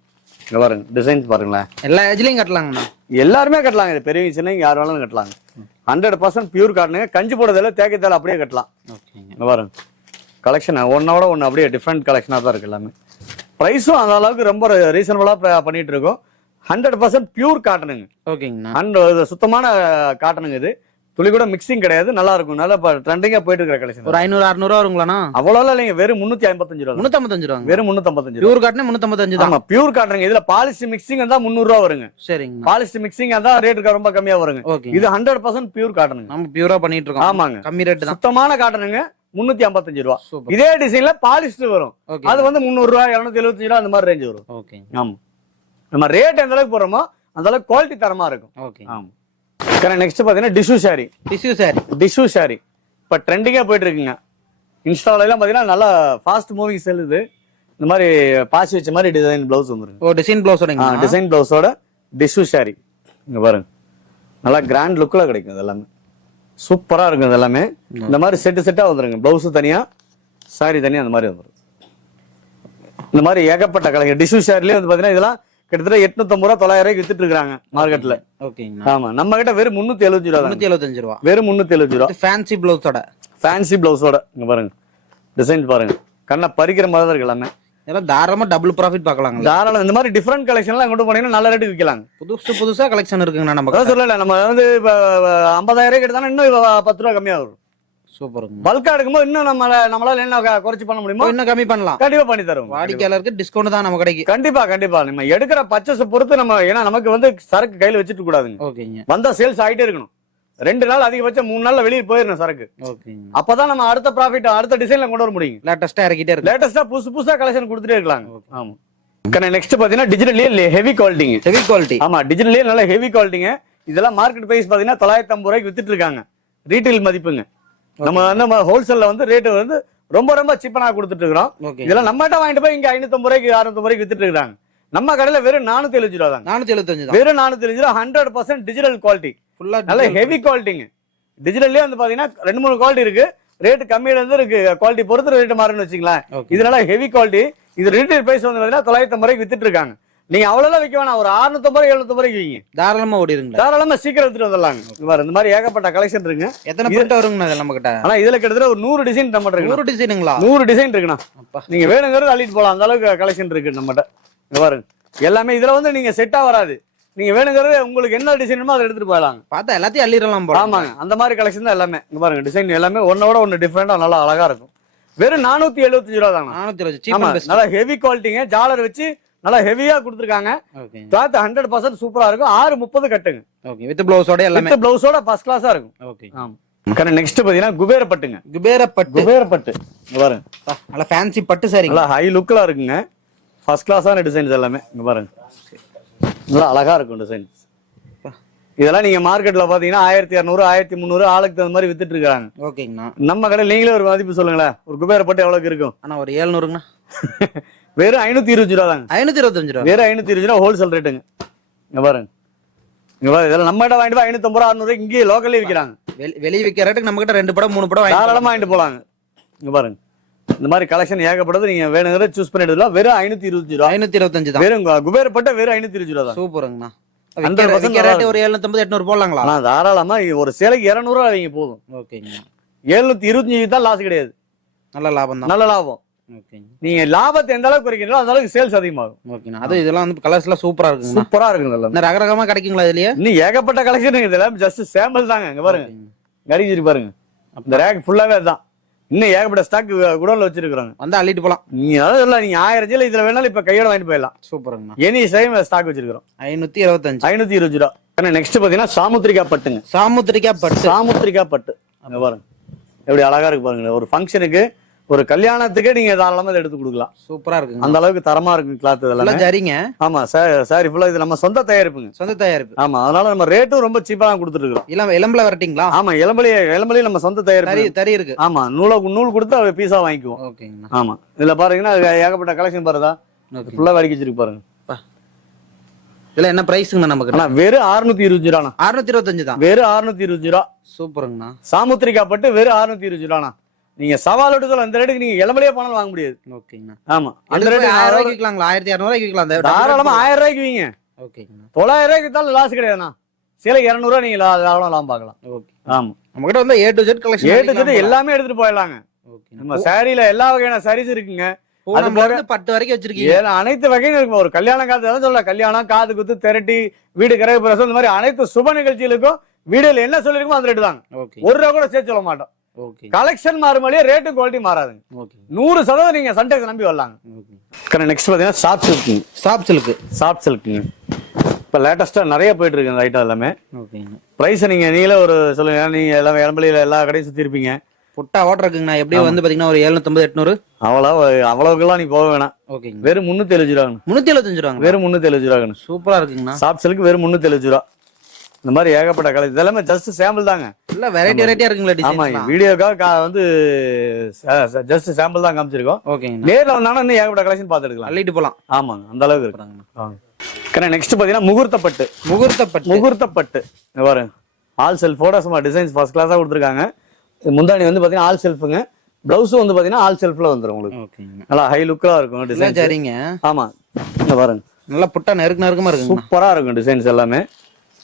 இங்க பாருங்க டிசைன்ஸ் பாருங்களேன். எல்லா ஏஜ்லயும் கட்டலாங்கண்ணா. எல்லாருமே கட்டலாங்க. இது பெரிய சின்ன யார் வேணாலும் கட்டலாங்க. 100% பியூர் காட்டனுங்க. கஞ்சி போடுறதுல தேக்கத்தால அப்படியே கட்டலாம். இங்க பாருங்க கலெக்ஷன் ஒன்னோட ஒன்னு அப்படியே டிஃப்ரெண்ட் கலெக்ஷனா தான் இருக்கு எல்லாமே. பிரைஸும் அந்த அளவுக்கு ரொம்ப ரீசனபிளா பண்ணிட்டு இருக்கோம். 100% பியூர் காட்டனுங்க. ஓகேங்கண்ணா. அண்ட் சுத்தமான காட்டனுங்க. இது துளி கூட மிக்சிங் கிடையாது. நல்லா இருக்கும். நல்லா ட்ரெண்டிங்கா போயிட்டு இருக்கிற கலெக்ஷன். ஒரு 500 600 வருங்களா? அவ்வளவு இல்லைங்க. வெறும் 355 ரூபா. 355 ரூபா. வெறும் 355. பியூர் காட்டன் 355 தான். ஆமா பியூர் காட்டனுங்க. இதுல பாலிஸ்டர் மிக்சிங் இருந்தா 300 ரூபா வருங்க. சரிங்க. பாலிஸ்டர் மிக்சிங் இருந்தா ரேட் ரொம்ப கம்மியா வருங்க. இது 100% பியூர் காட்டனுங்க. நம்ம பியூரா பண்ணிட்டு இருக்கோம். ஆமாங்க. கம்மி ரேட் தான். சுத்தமான காட்டனுங்க 355 ரூபா. இதே டிசைன்ல பாலிஸ்டர் வரும். அது வந்து 300 ரூபா 275 ரூபா அந்த மாதிரி ரேஞ்ச் வரும். ஓகே. ஆமா. நம்ம ரேட் எந்த அளவுக்கு போறோமோ அந்த அளவுக்கு குவாலிட்டி தரமா இருக்கும். ஓகே. ஆமா. நெக்ஸ்ட் பாத்தீங்கன்னா டிஷ்யூ சாரி இப்ப ட்ரெண்டிங்கா போயிட்டு இருக்குங்க. இன்ஸ்டால எல்லாம் பாத்தீங்கன்னா நல்லா ஃபாஸ்ட் மூவிங் செல்லுது. இந்த மாதிரி பாசி வச்ச மாதிரி டிசைன் பிளவுஸ் வந்துருங்க. ஓ டிசைன் பிளவுஸோட. டிசைன் பிளவுஸோட டிஷ்யூ சாரி. இங்க பாருங்க நல்லா கிராண்ட் லுக்ல கிடைக்கும். இது எல்லாமே சூப்பரா இருக்கும். இது எல்லாமே இந்த மாதிரி செட்டா வந்துருங்க. பிளவுஸ் தனியா சாரி தனியா அந்த மாதிரி வந்துரும். இந்த மாதிரி ஏகப்பட்ட கலெக்ஷன் டிஷ்யூ சாரிலேயே வந்து பாத்தீங்கன்னா இதெல்லாம் கிட்டத்தட்ட 850 ரூபா 900 ரூபாய்க்கு வித்துட்டு இருக்காங்க மார்க்கெட்ல. ஓகேங்க. ஆமா நம்ம கிட்ட வெறும் 375 ரூபா. 375 ரூபா. வெறும் 375 ரூபா. ஃபேன்சி பிளவுஸோட. இங்க பாருங்க டிசைன் பாருங்க. கண்ணை பறிக்கிற மாதிரி தான் இருக்கு எல்லாமே. இதெல்லாம் தாராளமா டபுள் ப்ராஃபிட் பார்க்கலாம். தாராளம் இந்த மாதிரி டிஃபரெண்ட் கலெக்ஷன்லாம் கொண்டு போனீங்கன்னா நல்ல ரேட்டுக்கு விற்கலாம். புதுசா கலெக்ஷன் இருக்குங்க. நம்ம சொல்லல நம்ம வந்து 50,000 ரூபாய் எடுத்தாலும் இன்னும் 10 ரூபா கம்மியா வரும். சூப்பர். பல்கா எடுக்கும்போது இன்னும் நம்மளால என்ன குறைச்சு பண்ண முடியுமோ இன்னும் கம்மி பண்ணலாம். கண்டிப்பா பண்ணி தரும். வாடிக்கையாளருக்கு டிஸ்கவுண்ட் தான் நம்ம கடைக்கு. கண்டிப்பா நம்ம எடுக்கிற பர்ச்சேஸ் பொறுத்து நம்ம ஏன்னா நமக்கு வந்து சரக்கு கையில வச்சுட்டு கூடாதுங்க. ஓகேங்க. வந்தா சேல்ஸ் ஆயிட்டே இருக்கணும். 2 நாள் அதிகபட்சம் 3 நாள்ல வெளியே போயிடணும் சரக்கு. ஓகேங்க. அப்பதான் நம்ம அடுத்த ப்ராஃபிட் அடுத்த டிசைன்ல கொண்டு வர முடியும். லேட்டஸ்டா இறக்கிட்டே இருக்கு. லேட்டஸ்டா புதுசா கலெக்ஷன் கொடுத்துட்டே இருக்கலாம். ஆமா. நெக்ஸ்ட் பாத்தீங்கன்னா டிஜிட்டல்லயே ஹெவி குவாலிட்டி. ஆமா டிஜிட்டல்லயே நல்ல ஹெவி குவாலிட்டிங்க. இதெல்லாம் மார்க்கெட் பிரைஸ் பாத்தீங்கன்னா 950 ரூபாய்க்கு வித்துட்டு இருக்காங்க. ரீட்டைல் மதிப்புங்க. நம்ம ஹோல்சேல்ல வந்து ரேட் வந்து ரொம்ப சீப்பனா கொடுத்துட்டு இருக்கோம். இதெல்லாம் நம்மகிட்ட வாங்கிட்டு போய் இங்க 550 ரூபாய்க்கு 650 ரூபாய்க்கு வித்துட்டு இருக்காங்க. நம்ம கடையில வெறும் 475 ரூபா தான். 475 தான். வெறும் 475 ரூபா. 100% டிஜிட்டல் குவாலிட்டி. ஃபுல்லா நல்ல ஹெவி குவாலிட்டிங்க. டிஜிட்டல்லயே வந்து பாத்தீங்கன்னா 2-3 குவாலிட்டி இருக்கு. ரேட் கம்மியில இருந்து இருக்கு. குவாலிட்டி பொறுத்து ரேட் மாறுன்னு வச்சுக்கலாம். இதனால ஹெவி குவாலிட்டி. இது ரீட்டைல் பிரைஸ் வந்து பாத்தீங்கன்னா 950 ரூபாய்க்கு வித்துட்டு இருக்காங்க. நீங்க அவ்வளவு விற்க வேணாம். ஒரு 650 700 ரூபாய்க்கு வைங்க. தாராளமா ஓடிடுங்க. தாராளமா சீக்கிரம் எடுத்துட்டு வந்துடலாங்க. இந்த மாதிரி ஏகப்பட்ட கலெக்ஷன் இருக்குங்க. எத்தனை பிரிண்ட் வருங்க நம்ம கிட்ட? ஆனா இதுல கிட்டத்தட்ட ஒரு 100 டிசைன் நம்ம இருக்கு. 100 டிசைனுங்களா? 100 டிசைன் இருக்குண்ணா. நீங்க வேணுங்கிறது அள்ளிட்டு போலாம். அந்த அளவுக்கு கலெக்ஷன் இருக்கு நம்மகிட்ட. இங்க பாருங்க எல்லாமே இதுல வந்து நீங்க செட்டா வராது. நீங்க வேணுங்கிறது உங்களுக்கு என்ன டிசைனுமோ அதை எடுத்துட்டு போயிடலாம். பார்த்தா எல்லாத்தையும் அள்ளிடலாம் போல. ஆமாங்க அந்த மாதிரி கலெக்ஷன் தான் எல்லாமே. இங்க பாருங்க டிசைன் எல்லாமே ஒன்னோட ஒன்னு டிஃபரெண்டா நல்லா அழகா இருக்கும். வெறும் 475 ரூபா தாங்க. 475. நல்லா ஹெவி குவாலிட்டிங்க. ஜாலர் வச்சு நல்லா ஹெவியா கொடுத்துருக்காங்க. கிளாத் 100% சூப்பரா இருக்கும். 630 கட்டுங்க. ஓகே. வித் பிளவுஸோட எல்லாமே. வித் பிளவுஸோட ஃபர்ஸ்ட் கிளாஸா இருக்கும். ஓகே. ஆமா. நெக்ஸ்ட் பாத்தீங்கன்னா குபேர பட்டு. இங்க பாருங்க. நல்லா ஃபேன்சி பட்டு சாரி. நல்லா ஹை லுக்ல இருக்குங்க. ஃபர்ஸ்ட் கிளாஸான டிசைன்ஸ் எல்லாமே இங்க பாருங்க, நல்லா அழகா இருக்கும் டிசைன்ஸ். இதெல்லாம் நீங்க மார்க்கெட்ல பாத்தீங்கன்னா 1200 1300 ஆளுக்கு தகுந்த மாதிரி வித்துட்டு இருக்காங்க. ஓகேங்கண்ணா. நம்ம கடையில் நீங்களே ஒரு மதிப்பு சொல்லுங்களேன், ஒரு குபேர பட்டு எவ்வளவுக்கு இருக்கும்? ஆனா ஒரு 700ங்கண்ணா. வெறும் 520 ரூபா தாங்க. 525 ரூபா. வெறும் 520 ரூபா ஹோல்சேல் ரேட்டுங்க. இங்க பாருங்க, இங்க பாருங்க, இதெல்லாம் நம்ம கிட்ட வாங்கிட்டு 550 600 இங்கே லோக்கல்லே விற்கிறாங்க. வெளியே விற்கிற ரேட்டுக்கு நம்ம கிட்ட 2 படம் 3 படம் தாராளமா வாங்கிட்டு போலாங்க. இங்க பாருங்க, இந்த மாதிரி கலெக்ஷன் ஏகப்பட்டது, நீங்க வேணுங்கிறத சூஸ் பண்ணி எடுக்கலாம். வெறும் 520 ரூபா. 525 தான். வெறும் குபேர பட்டு வெறும் 520 ரூபா தான். சூப்பருங்கண்ணா. ரேட் ஒரு 750 800 போடலாங்களா? ஆனா தாராளமா ஒரு சேலைக்கு 200 ரூபா வைங்க போதும். ஓகேங்க. 725 தான் லாஸ் கிடையாது. நல்ல லாபம் தான். நல்ல லாபம். ஓகேங்க. நீங்க லாபத்தை எந்த அளவுக்கு குறைக்கிறீங்களோ அந்த அளவுக்கு சேல்ஸ் அதிகமாகும். ஓகேண்ணா. அது இதெல்லாம் வந்து கலர்ஸ் எல்லாம் சூப்பரா இருக்குங்க. சூப்பரா இருக்குங்க. இந்த ரகரகமா கிடைக்குங்களா இதுலயே? இன்னும் ஏகப்பட்ட கலெக்ஷன் இருக்குது. இதெல்லாம் ஜஸ்ட் சாம்பிள் தாங்க. இங்க பாருங்க, கடிச்சிட்டு பாருங்க, இந்த ரேக் ஃபுல்லாவே அதுதான். இன்னும் ஏகப்பட்ட ஸ்டாக் குடோன்ல வச்சிருக்காங்க. வந்து அள்ளிட்டு போலாம். நீங்க அதாவது இல்ல, நீங்க 1000 ஜீல இதுல வேணாலும் இப்ப கையோட வாங்கிட்டு போயிடலாம். சூப்பருங்கண்ணா. எனி டைம் ஸ்டாக் வச்சிருக்கோம். 525. 520 ரூபா. நெக்ஸ்ட் பாத்தீங்கன்னா சாமுத்திரிகா பட்டுங்க. சாமுத்திரிகா பட்டு. சாமுத்திரிகா பட்டு அங்க பாருங்க, எப்படி அழகா இருக்கு பாருங்க. ஒரு ஃபங்க்ஷனுக்கு, ஒரு கல்யாணத்துக்கு நீங்க தாராளமா இதை எடுத்து கொடுக்கலாம். சூப்பரா இருக்கு. அந்த அளவுக்கு தரமா இருக்கு கிளாத் இதெல்லாம். சரிங்க. ஆமா சாரி, ஃபுல்லா இது நம்ம சொந்த தயாரிப்புங்க. சொந்த தயாரிப்பு. ஆமா, அதனால நம்ம ரேட்டும் ரொம்ப சீப்பா தான் கொடுத்துட்டு இருக்கோம். இளம்பல வரட்டிங்களா? ஆமா, இளம்பலி நம்ம சொந்த தயாரிப்பு. தறி இருக்கு. ஆமா, நூல் கொடுத்து அதை பீஸா வாங்கிக்குவோம். ஓகேங்க. ஆமா, இதுல பாருங்கன்னா ஏகப்பட்ட கலெக்ஷன் பாருதா, ஃபுல்லா வடிக்க வச்சிருக்கு பாருங்க. இதுல என்ன பிரைஸ்ங்க நமக்கு? ஆனா வெறும் 620 ரூபா. 625 தான். வெறும் 620 ரூபா. சூப்பருங்கண்ணா. சாமுத்திரிகா பட்டு வெறும் 620 ரூபா. நீங்க சவாலோடு சொல்ல அந்த ரேட்டுக்கு நீங்க இளமலையே போனாலும் வாங்க முடியாது. ஓகேங்கண்ணா. ஆமா, அந்த ரேட் ரேட் 1000 ரூபாய்க்கு விக்கலாங்களா? 1200 ரூபாய்க்கு விக்கலாம். தாராளமா 1000 ரூபாய்க்கு வீங்க. ஓகேங்கண்ணா. 900 ரூபாய்க்கு வித்தாலும் லாஸ் கிடையாதுண்ணா. சேலை 200 ரூபா நீங்க லாபம் பார்க்கலாம். ஓகே. ஆமா, நம்ம கிட்ட வந்து A to Z collection. A to Z எல்லாமே எடுத்துட்டு போயிடலாங்க. நம்ம சாரியில எல்லா வகையான சாரீஸ் இருக்குங்க. அது போல பட்டு வரைக்கும் வச்சிருக்கீங்க. அனைத்து வகையும் இருக்கும். ஒரு கல்யாணம் காலத்துல சொல்ல, கல்யாணம், காது குத்து, திரட்டி, வீடு கிரக பிரசவம், இந்த மாதிரி அனைத்து சுப நிகழ்ச்சிகளுக்கும் வீடியோல என்ன சொல்லிருக்கோம் அந்த ரேட்டு தாங்க. ஒரு ரூபா கூட சேர்த்து சொல்ல மாட்டோம். கலெக்ஷன் மாறுமாலே ரேட்டு குவாலிட்டி மாறாதுங்க. 100% நீங்க சன்டெக்ஸ் நம்பி வரலாங்க. நெக்ஸ்ட் பாத்தீங்கன்னா சாஃப்ட் சில்க். சாஃப்ட் சில்க் இப்ப லேட்டஸ்டா நிறைய போயிட்டு இருக்கு இந்த ஐட்டம் எல்லாமே. பிரைஸ் நீங்களே ஒரு சொல்லுங்க. நீங்க எல்லாம் இளம்பலியில எல்லா கடையும் சுத்தி இருப்பீங்க. புட்டா ஓட்டர் இருக்குங்கண்ணா. எப்படியும் வந்து பாத்தீங்கன்னா ஒரு 750 800. அவ்வளவுக்கெல்லாம் நீ போக வேணாம். வெறும் 370 ரூபா. 375 ரூபா. வெறும் 370 ரூபா. சூப்பரா இருக்குங்கண்ணா. சாஃப்ட் சில்க் வெறும் 370 ரூபா. இந்த மாதிரி ஏகப்பட்ட கலர். இதெல்லாமே ஜஸ்ட் சாம்பிள் தாங்க. இல்ல வெரைட்டியா இருக்குங்களா டிசைன்? ஆமா, வீடியோக்காக வந்து ஜஸ்ட் சாம்பிள் தான் காமிச்சிருக்கோம். ஓகேங்க. நேர்ல வந்தாங்கன்னா இன்னும் ஏகப்பட்ட கலெக்ஷன் பார்த்து எடுக்கலாம். அள்ளிட்டு போலாம். ஆமாங்க, அந்த அளவுக்கு இருக்காங்க. நெக்ஸ்ட் பாத்தீங்கன்னா முகூர்த்த பட்டு. பாருங்க, ஆல் செல்ஃபோட சும்மா டிசைன்ஸ் ஃபர்ஸ்ட் கிளாஸா கொடுத்துருக்காங்க. முந்தாணி வந்து பாத்தீங்கன்னா ஆல் செல்ஃபுங்க. பிளவுஸ் வந்து பாத்தீங்கன்னா ஆல் செல்ஃப்ல வந்துரும் உங்களுக்கு. நல்லா ஹை லுக்கா இருக்கும் டிசைன். சரிங்க. ஆமா, இங்க பாருங்க, நல்லா புட்டா நெருக்கமா இருக்கு. சூப்பரா இருக்கும் டிசைன்ஸ் எல்லாமே.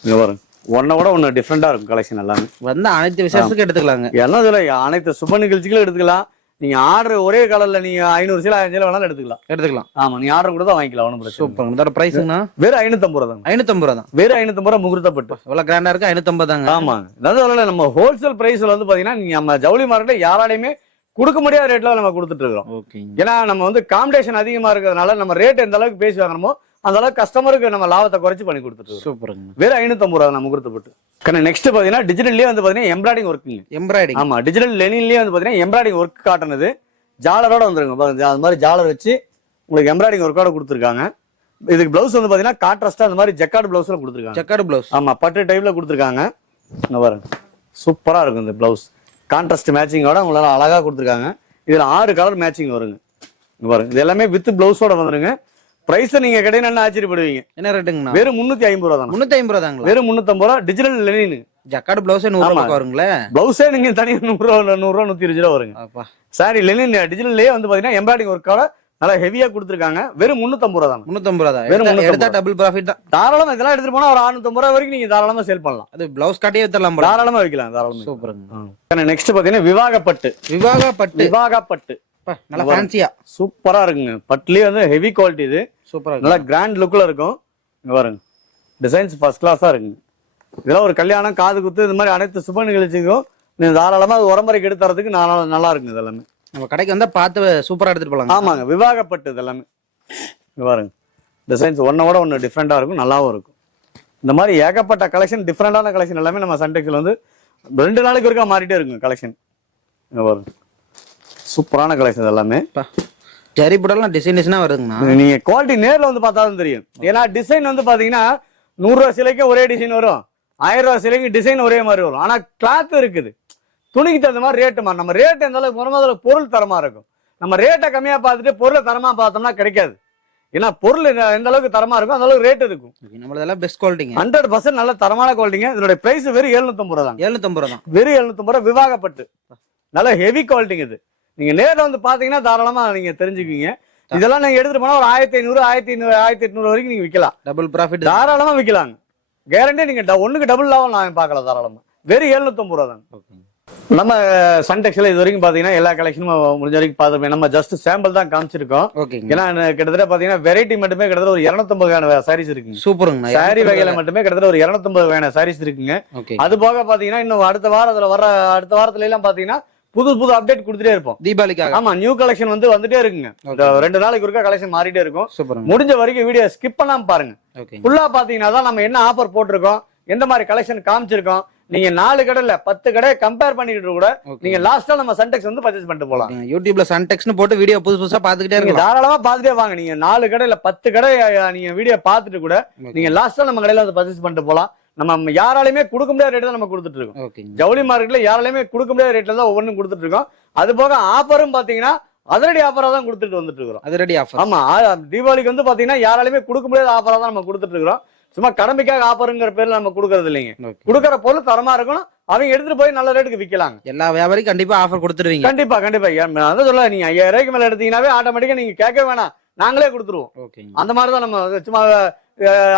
இங்க பாருங்க, ஒன்ன கூட ஒன்னு டிஃப்ரெண்டா இருக்கும் கலெக்ஷன் எல்லாமே. வந்து அனைத்து விசேஷத்துக்கு எடுத்துக்கலாங்க. என்ன சொல்ல, அனைத்து சுப நிகழ்ச்சிகளும் எடுத்துக்கலாம். நீங்க ஆர்டர் ஒரே கலர்ல நீங்க 500 சீல 1000 சீல வேணாலும் எடுத்துக்கலாம். ஆமா, நீங்க ஆர்டர் கூட தான் வாங்கிக்கலாம். ஒன்றும் பிரச்சனை. சூப்பர். இதோட பிரைஸ்னா வெறும் 550 ரூபா தான். 550 ரூபா தான். வெறும் 550 ரூபா முகூர்த்த பட்டு. எவ்வளவு கிராண்டா இருக்கு. 550 தாங்க. ஆமா, அதாவது நம்ம ஹோல்சேல் பிரைஸ்ல வந்து பாத்தீங்கன்னா நீங்க நம்ம ஜவுளி மார்க்கெட்ல யாராலையுமே கொடுக்க முடியாத ரேட்ல நம்ம கொடுத்துட்டு இருக்கோம். ஏன்னா நம்ம வந்து காம்படிஷன் அதிகமா இருக்கிறதுனால நம்ம ரேட் எந்த அளவுக்கு பேசி வாங்கணுமோ அந்த அளவுக்கு கஸ்டமருக்கு நம்ம லாபத்தை குறைச்சு பண்ணி கொடுத்துட்டு. சூப்பருங்க. வெறும் 550 ரூபா முகூர்த்த பட்டு. நெக்ஸ்ட் பாத்தீங்கன்னா டிஜிட்டல்லயே வந்து பாத்தீங்கன்னா எம்ப்ராய்டிங் ஒர்க்குங்க. எம்ப்ராய்டிங். ஆமா, டிஜிட்டல் லெனின்லயே வந்து பாத்தீங்கன்னா எம்ப்ராய்டிங் ஒர்க் காட்டுனது. ஜாலரோட வந்துருங்க பாருங்க. அது மாதிரி ஜாலர் வச்சு உங்களுக்கு எம்ப்ராய்டிங் ஒர்க்கோட கொடுத்துருக்காங்க. இதுக்கு பிளவுஸ் வந்து பாத்தீங்கன்னா கான்ட்ராஸ்டா அந்த மாதிரி ஜக்கார்டு பிளவுஸ்ல கொடுத்துருக்காங்க. Jacquard blouse. ஆமா, பட்டு டைப்ல கொடுத்துருக்காங்க. பாருங்க, சூப்பரா இருக்கும் இந்த பிளவுஸ். கான்ட்ராஸ்ட் மேட்சிங்கோட உங்களுக்கு அழகா கொடுத்துருக்காங்க. இதுல 6 கலர் மேட்சிங் வருங்க. பாருங்க, இது எல்லாமே வித் பிளவுஸோட வந்துருங்க. பிரைஸ் நீங்க கிடையாது ஆச்சரியப்படுவீங்க. என்ன ரேட்டுங்கண்ணா? வெறும் 350 ரூபா தான். 350 ரூபா தாங்களா? வெறும் 350 ரூபா. டிஜிட்டல் லெனின் ஜக்கார்டு பிளவுஸ் 100 ரூபாய் வருங்களே. பிளவுஸே நீங்க தனியா 100 ரூபா 120 ரூபா வருங்க. சாரி, லெனின் டிஜிட்டல்லயே வந்து பாத்தீங்கன்னா எம்ப்ராய்டிங் ஒர்க்கோட நல்லா ஹெவியா கொடுத்துருக்காங்க. வெறும் 350 ரூபா தான். 350 ரூபா தான். வெறும் எடுத்தா டபுள் ப்ராஃபிட் தான். தாராளமா இதெல்லாம் எடுத்துட்டு போனா ஒரு 650 ரூபா வரைக்கும் நீங்க தாராளமா சேல் பண்ணலாம். அது பிளவுஸ் கட்டியே வித்தலாம். தாராளமா வைக்கலாம். தாராளமா. சூப்பருங்க. நெக்ஸ்ட் பாத்தீங்கன்னா விவாக பட்டு. நல்லா ஃபேன்சியா சூப்பரா இருக்குங்க. பட்லயே வந்து ஹெவி குவாலிட்டி. இது சூப்பரா நல்லா கிராண்ட் லுக்ல இருக்கும். இங்க பாருங்க, டிசைன்ஸ் ஃபர்ஸ்ட் கிளாஸா இருக்குங்க. இதெல்லாம் ஒரு கல்யாணம், காது குத்து, இந்த மாதிரி அனைத்து சுப நிகழ்ச்சிக்கும் நீங்க தாராளமா உரம்பரைக்கு எடுத்து தரதுக்கு நல்லா இருக்குங்க. இதெல்லாமே நம்ம கடைக்கு வந்தா பார்த்து சூப்பரா எடுத்துட்டு போலாம். ஆமாங்க, விவாகப்பட்டு இதெல்லாமே. இங்க பாருங்க, டிசைன்ஸ் ஒன்னோட ஒன்னு டிஃப்ரெண்டா இருக்கும், நல்லாவும் இருக்கும். இந்த மாதிரி ஏகப்பட்ட கலெக்ஷன், டிஃப்ரெண்டான கலெக்ஷன் எல்லாமே நம்ம சன்டெக்ஸ்ல வந்து 2 நாளைக்கு ஒருக்கா மாறிட்டே இருக்குங்க கலெக்ஷன். இங்க பாருங்க, சூப்பரான கலெக்ஷன் எல்லாமே. ஜரி புடெல்லாம் டிசைன் வருதுங்கண்ணா. நீங்க குவாலிட்டி நேர்ல வந்து பார்த்தாலும் தெரியும். ஏன்னா டிசைன் வந்து பாத்தீங்கன்னா 100 ரூபா சிலைக்கு ஒரே டிசைன் வரும், 1000 ரூபா சிலைக்கு டிசைன் ஒரே மாதிரி வரும். ஆனா கிளாத் இருக்குது, துணிக்கு தகுந்த மாதிரி ரேட்டு மாறும். நம்ம ரேட் எந்த அளவுக்கு முதல்ல பொருள் தரமா இருக்கும். நம்ம ரேட்டை கம்மியா பார்த்துட்டு பொருளை தரமா பார்த்தோம்னா கிடைக்காது. ஏன்னா பொருள் எந்த அளவுக்கு தரமா இருக்கும் அந்த அளவுக்கு ரேட் இருக்கும். நம்மளதெல்லாம் பெஸ்ட் குவாலிட்டிங்க, 100% நல்ல தரமான குவாலிட்டிங்க. இதோட பிரைஸ் வெறும் 750 ரூபா தான். 750 ரூபா தான், வெறும் 750 ரூபா. விவாகப்பட்டு நல்ல ஹெவி குவாலிட்டிங்க. இது நீங்க நேரில் வந்து பாத்தீங்கன்னா தாராளமா நீங்க தெரிஞ்சுக்குவீங்க. இதெல்லாம் நீங்க எடுத்துட்டு போனா ஒரு 1500 1800 வரைக்கும் நீங்க விற்கலாம். டபுள் ப்ராஃபிட் தாராளமா விற்கலாங்க. கேரண்டி நீங்க ஒண்ணுக்கு டபுள் லாபம் நான் பார்க்கலாம் தாராளமா. வெறும் 750 ரூபா தான். நம்ம சன்டெக்ஸ்ல இது வரைக்கும் பாத்தீங்கன்னா எல்லா கலெக்ஷனும் முடிஞ்ச வரைக்கும் பார்த்தோம். நம்ம ஜஸ்ட் சாம்பிள் தான் காமிச்சிருக்கோம். ஏன்னா கிட்டத்தட்ட பாத்தீங்கன்னா வெரைட்டி மட்டுமே கிட்டத்தட்ட ஒரு 250 சாரீஸ் இருக்குங்க. சூப்பருங்க. சாரி வகையில மட்டுமே கிட்டத்தட்ட ஒரு 250 சாரீஸ் இருக்குங்க. அது போக பாத்தீங்கன்னா இன்னும் அடுத்த வாரத்துல எல்லாம் பாத்தீங்கன்னா புது அப்டேட் கொடுத்துட்டே இருப்போம் தீபாவளிக்காக. ஆமா, நியூ கலெக்ஷன் வந்து வந்துட்டே இருக்குங்க. 2 நாளைக்கு ஒருக்கா கலெக்ஷன் மாறிட்டே இருக்கும். முடிஞ்ச வரைக்கும் வீடியோ ஸ்கிப் பண்ணாம பாருங்க. ஃபுல்லா பாத்தீங்கன்னா தான் நம்ம என்ன ஆஃபர் போட்டிருக்கோம், எந்த மாதிரி கலெக்ஷன் காமிச்சிருக்கோம். நீங்க 4 கடையில 10 கடை கம்பேர் பண்ணிட்டு கூட நீங்க லாஸ்டா நம்ம சன்டெக்ஸ் வந்து பர்ச்சேஸ் பண்ணிட்டு போலாம். யூடியூப்ல சன்டெக்ஸ்னு போட்டு வீடியோ புதுசா பாத்துக்கிட்டே இருங்க. தாராளமா பாத்துட்டே வாங்க. நீங்க 4 கடையில 10 கடை நீங்க வீடியோ பாத்துட்டு கூட நீங்க லாஸ்டா நம்ம கடையில வந்து பர்ச்சேஸ் பண்ணிட்டு போலாம். நம்ம யாராலையுமே கொடுக்க முடியாத ரேட் தான் நம்ம கொடுத்துட்டு இருக்கோம். ஜவுளி மார்க்கெட்ல யாராலையுமே கொடுக்க முடியாத ரேட்ல தான் ஒவ்வொன்றும் கொடுத்துட்டு இருக்கோம். அது போக ஆஃபரும் பாத்தீங்கன்னா அதிரடி ஆஃபரா தான் கொடுத்துட்டு வந்துட்டு இருக்கோம். அதிரடி ஆஃபர். ஆமா, தீபாவளிக்கு வந்து பாத்தீங்கன்னா யாராலையுமே கொடுக்க முடியாத ஆஃபரா தான் நம்ம கொடுத்துட்டு இருக்கிறோம். சும்மா கடமைக்காக ஆஃபருங்கிற பேர்ல நம்ம கொடுக்கறது இல்லைங்க. கொடுக்கற பொருள் தரமா இருக்கணும், அவங்க எடுத்துட்டு போய் நல்ல ரேட்டுக்கு விற்கலாம். எல்லா வியாபாரியும் கண்டிப்பா ஆஃபர் கொடுத்துருவீங்க. கண்டிப்பா. அதான் சொல்ல, நீங்க 5000 ரூபாய்க்கு மேல எடுத்தீங்கன்னாவே ஆட்டோமேட்டிக்கா நீங்க கேட்க வேணாம், நாங்களே கொடுத்துருவோம். அந்த மாதிரிதான் நம்ம சும்மா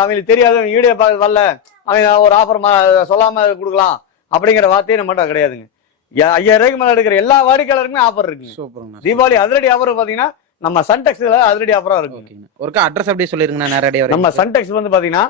அவங்களுக்கு தெரியாது வீடியோ வரல அவங்க ஒரு ஆஃபர் சொல்லாம கொடுக்கலாம் அப்படிங்கிற வார்த்தையே நம்ம கிடையாதுங்க. 5000 ரூபாய்க்கு மேல எடுக்கிற எல்லா வாடிக்கையாளருக்குமே ஆஃபர் இருக்கு. சூப்பர். தீபாவளி அதிரடி ஆஃபர் பாத்தீங்கன்னா நம்ம சன்டெக்ஸ்ல அதிரடி ஆஃபரா இருக்கு. ஒரு அட்ரஸ் அப்படியே சொல்லிருங்க. நேரடியா நம்ம சன்டெக்ஸ் வந்து பாத்தீங்கன்னா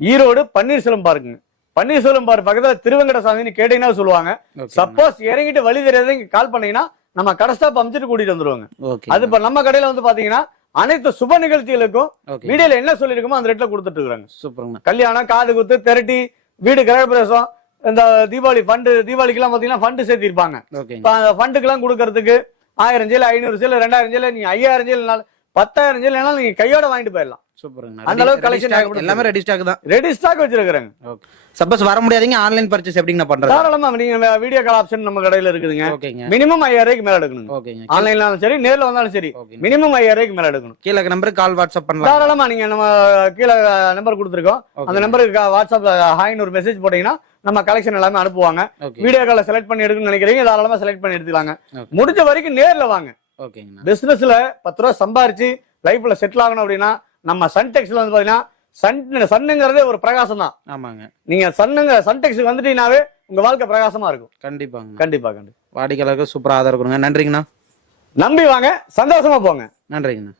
ஈரோடு பன்னீர்செல்வம் பார்க்குங்க. பன்னீர்செல்வம் பார்க் பக்கத்துல திருவெங்கடசாமின்னு கேட்டீங்கன்னா சொல்லுவாங்க. சப்போஸ் இறங்கிட்டு வழி தெரியாத கால் பண்ணீங்கன்னா நம்ம கடை ஸ்டாப் அமைச்சிட்டு கூட்டிட்டு வந்துருவாங்க. அது இப்ப நம்ம கடையில வந்து பாத்தீங்கன்னா அனைத்து சுப நிகழ்ச்சிகளுக்கும் வீடியோல என்ன சொல்லிருக்கோமோ அந்த ரேட்ல கொடுத்துட்டு இருக்காங்க. சூப்பர். கல்யாணம், காது குத்து, திரட்டி, வீடு கிரகப்பிரவேசம், இந்த தீபாவளி ஃபண்டு, தீபாவளிக்கு எல்லாம் பாத்தீங்கன்னா ஃபண்டு சேர்த்து இருப்பாங்க. ஃபண்டுக்கு எல்லாம் கொடுக்கறதுக்கு 1000 சேல், 500 சேல், 2000 சேல், நீங்க 5000 சேல், 10000 சேல் நீங்க கையோட வாங்கிட்டு போயிடலாம். அந்த அளவுக்கு கலெக்ஷன் எல்லாமே ரெடி ஸ்டாக் தான். ரெடி ஸ்டாக் வச்சிருக்காங்க. சப்போஸ் வர முடியாதீங்க, ஆன்லைன் பர்ச்சேஸ் எப்படிங்க பண்றது? தாராளமா நீங்க வீடியோ கால் ஆப்ஷன் நம்ம கடையில இருக்குதுங்க. மினிமம் 5000 ரூபாய்க்கு மேல எடுக்கணும். ஆன்லைன்ல சரி, நேர்ல வந்தாலும் சரி, மினிமம் 5000 ரூபாய்க்கு மேல எடுக்கணும். கீழ நம்பருக்கு கால் வாட்ஸ்அப் பண்ணலாம். தாராளமா நீங்க நம்ம கீழ நம்பர் கொடுத்துருக்கோம், அந்த நம்பருக்கு வாட்ஸ்அப்ல ஹாய்னு ஒரு மெசேஜ் போட்டீங்கன்னா நம்ம கலெக்ஷன் எல்லாமே அனுப்புவாங்க. வீடியோ கால செலக்ட் பண்ணி எடுக்கணும்னு நினைக்கிறீங்க, தாராளமா செலக்ட் பண்ணி எடுத்துக்கலாங்க. முடிஞ்ச வரைக்கும் நேர்ல வாங்க. பிசினஸ்ல 10 ரூபா சம்பாரிச்சு லைஃப்ல செட்டில் ஆகணும் அப்படின்னா நம்ம சன்டெக்ஸ்ல வந்து பாத்தீங்கன்னா சன்னுங்கிறதே ஒரு பிரகாசம் தான். ஆமாங்க. நீங்க சன்டெக்ஸ்க்கு வந்துட்டீங்கன்னாவே உங்க வாழ்க்கை பிரகாசமா இருக்கும். கண்டிப்பா. வாடிக்கையாளருக்கு சூப்பரா ஆதரவு கொடுங்க. நன்றிங்கண்ணா. நம்பி வாங்க, சந்தோஷமா போங்க. நன்றிங்கண்ணா.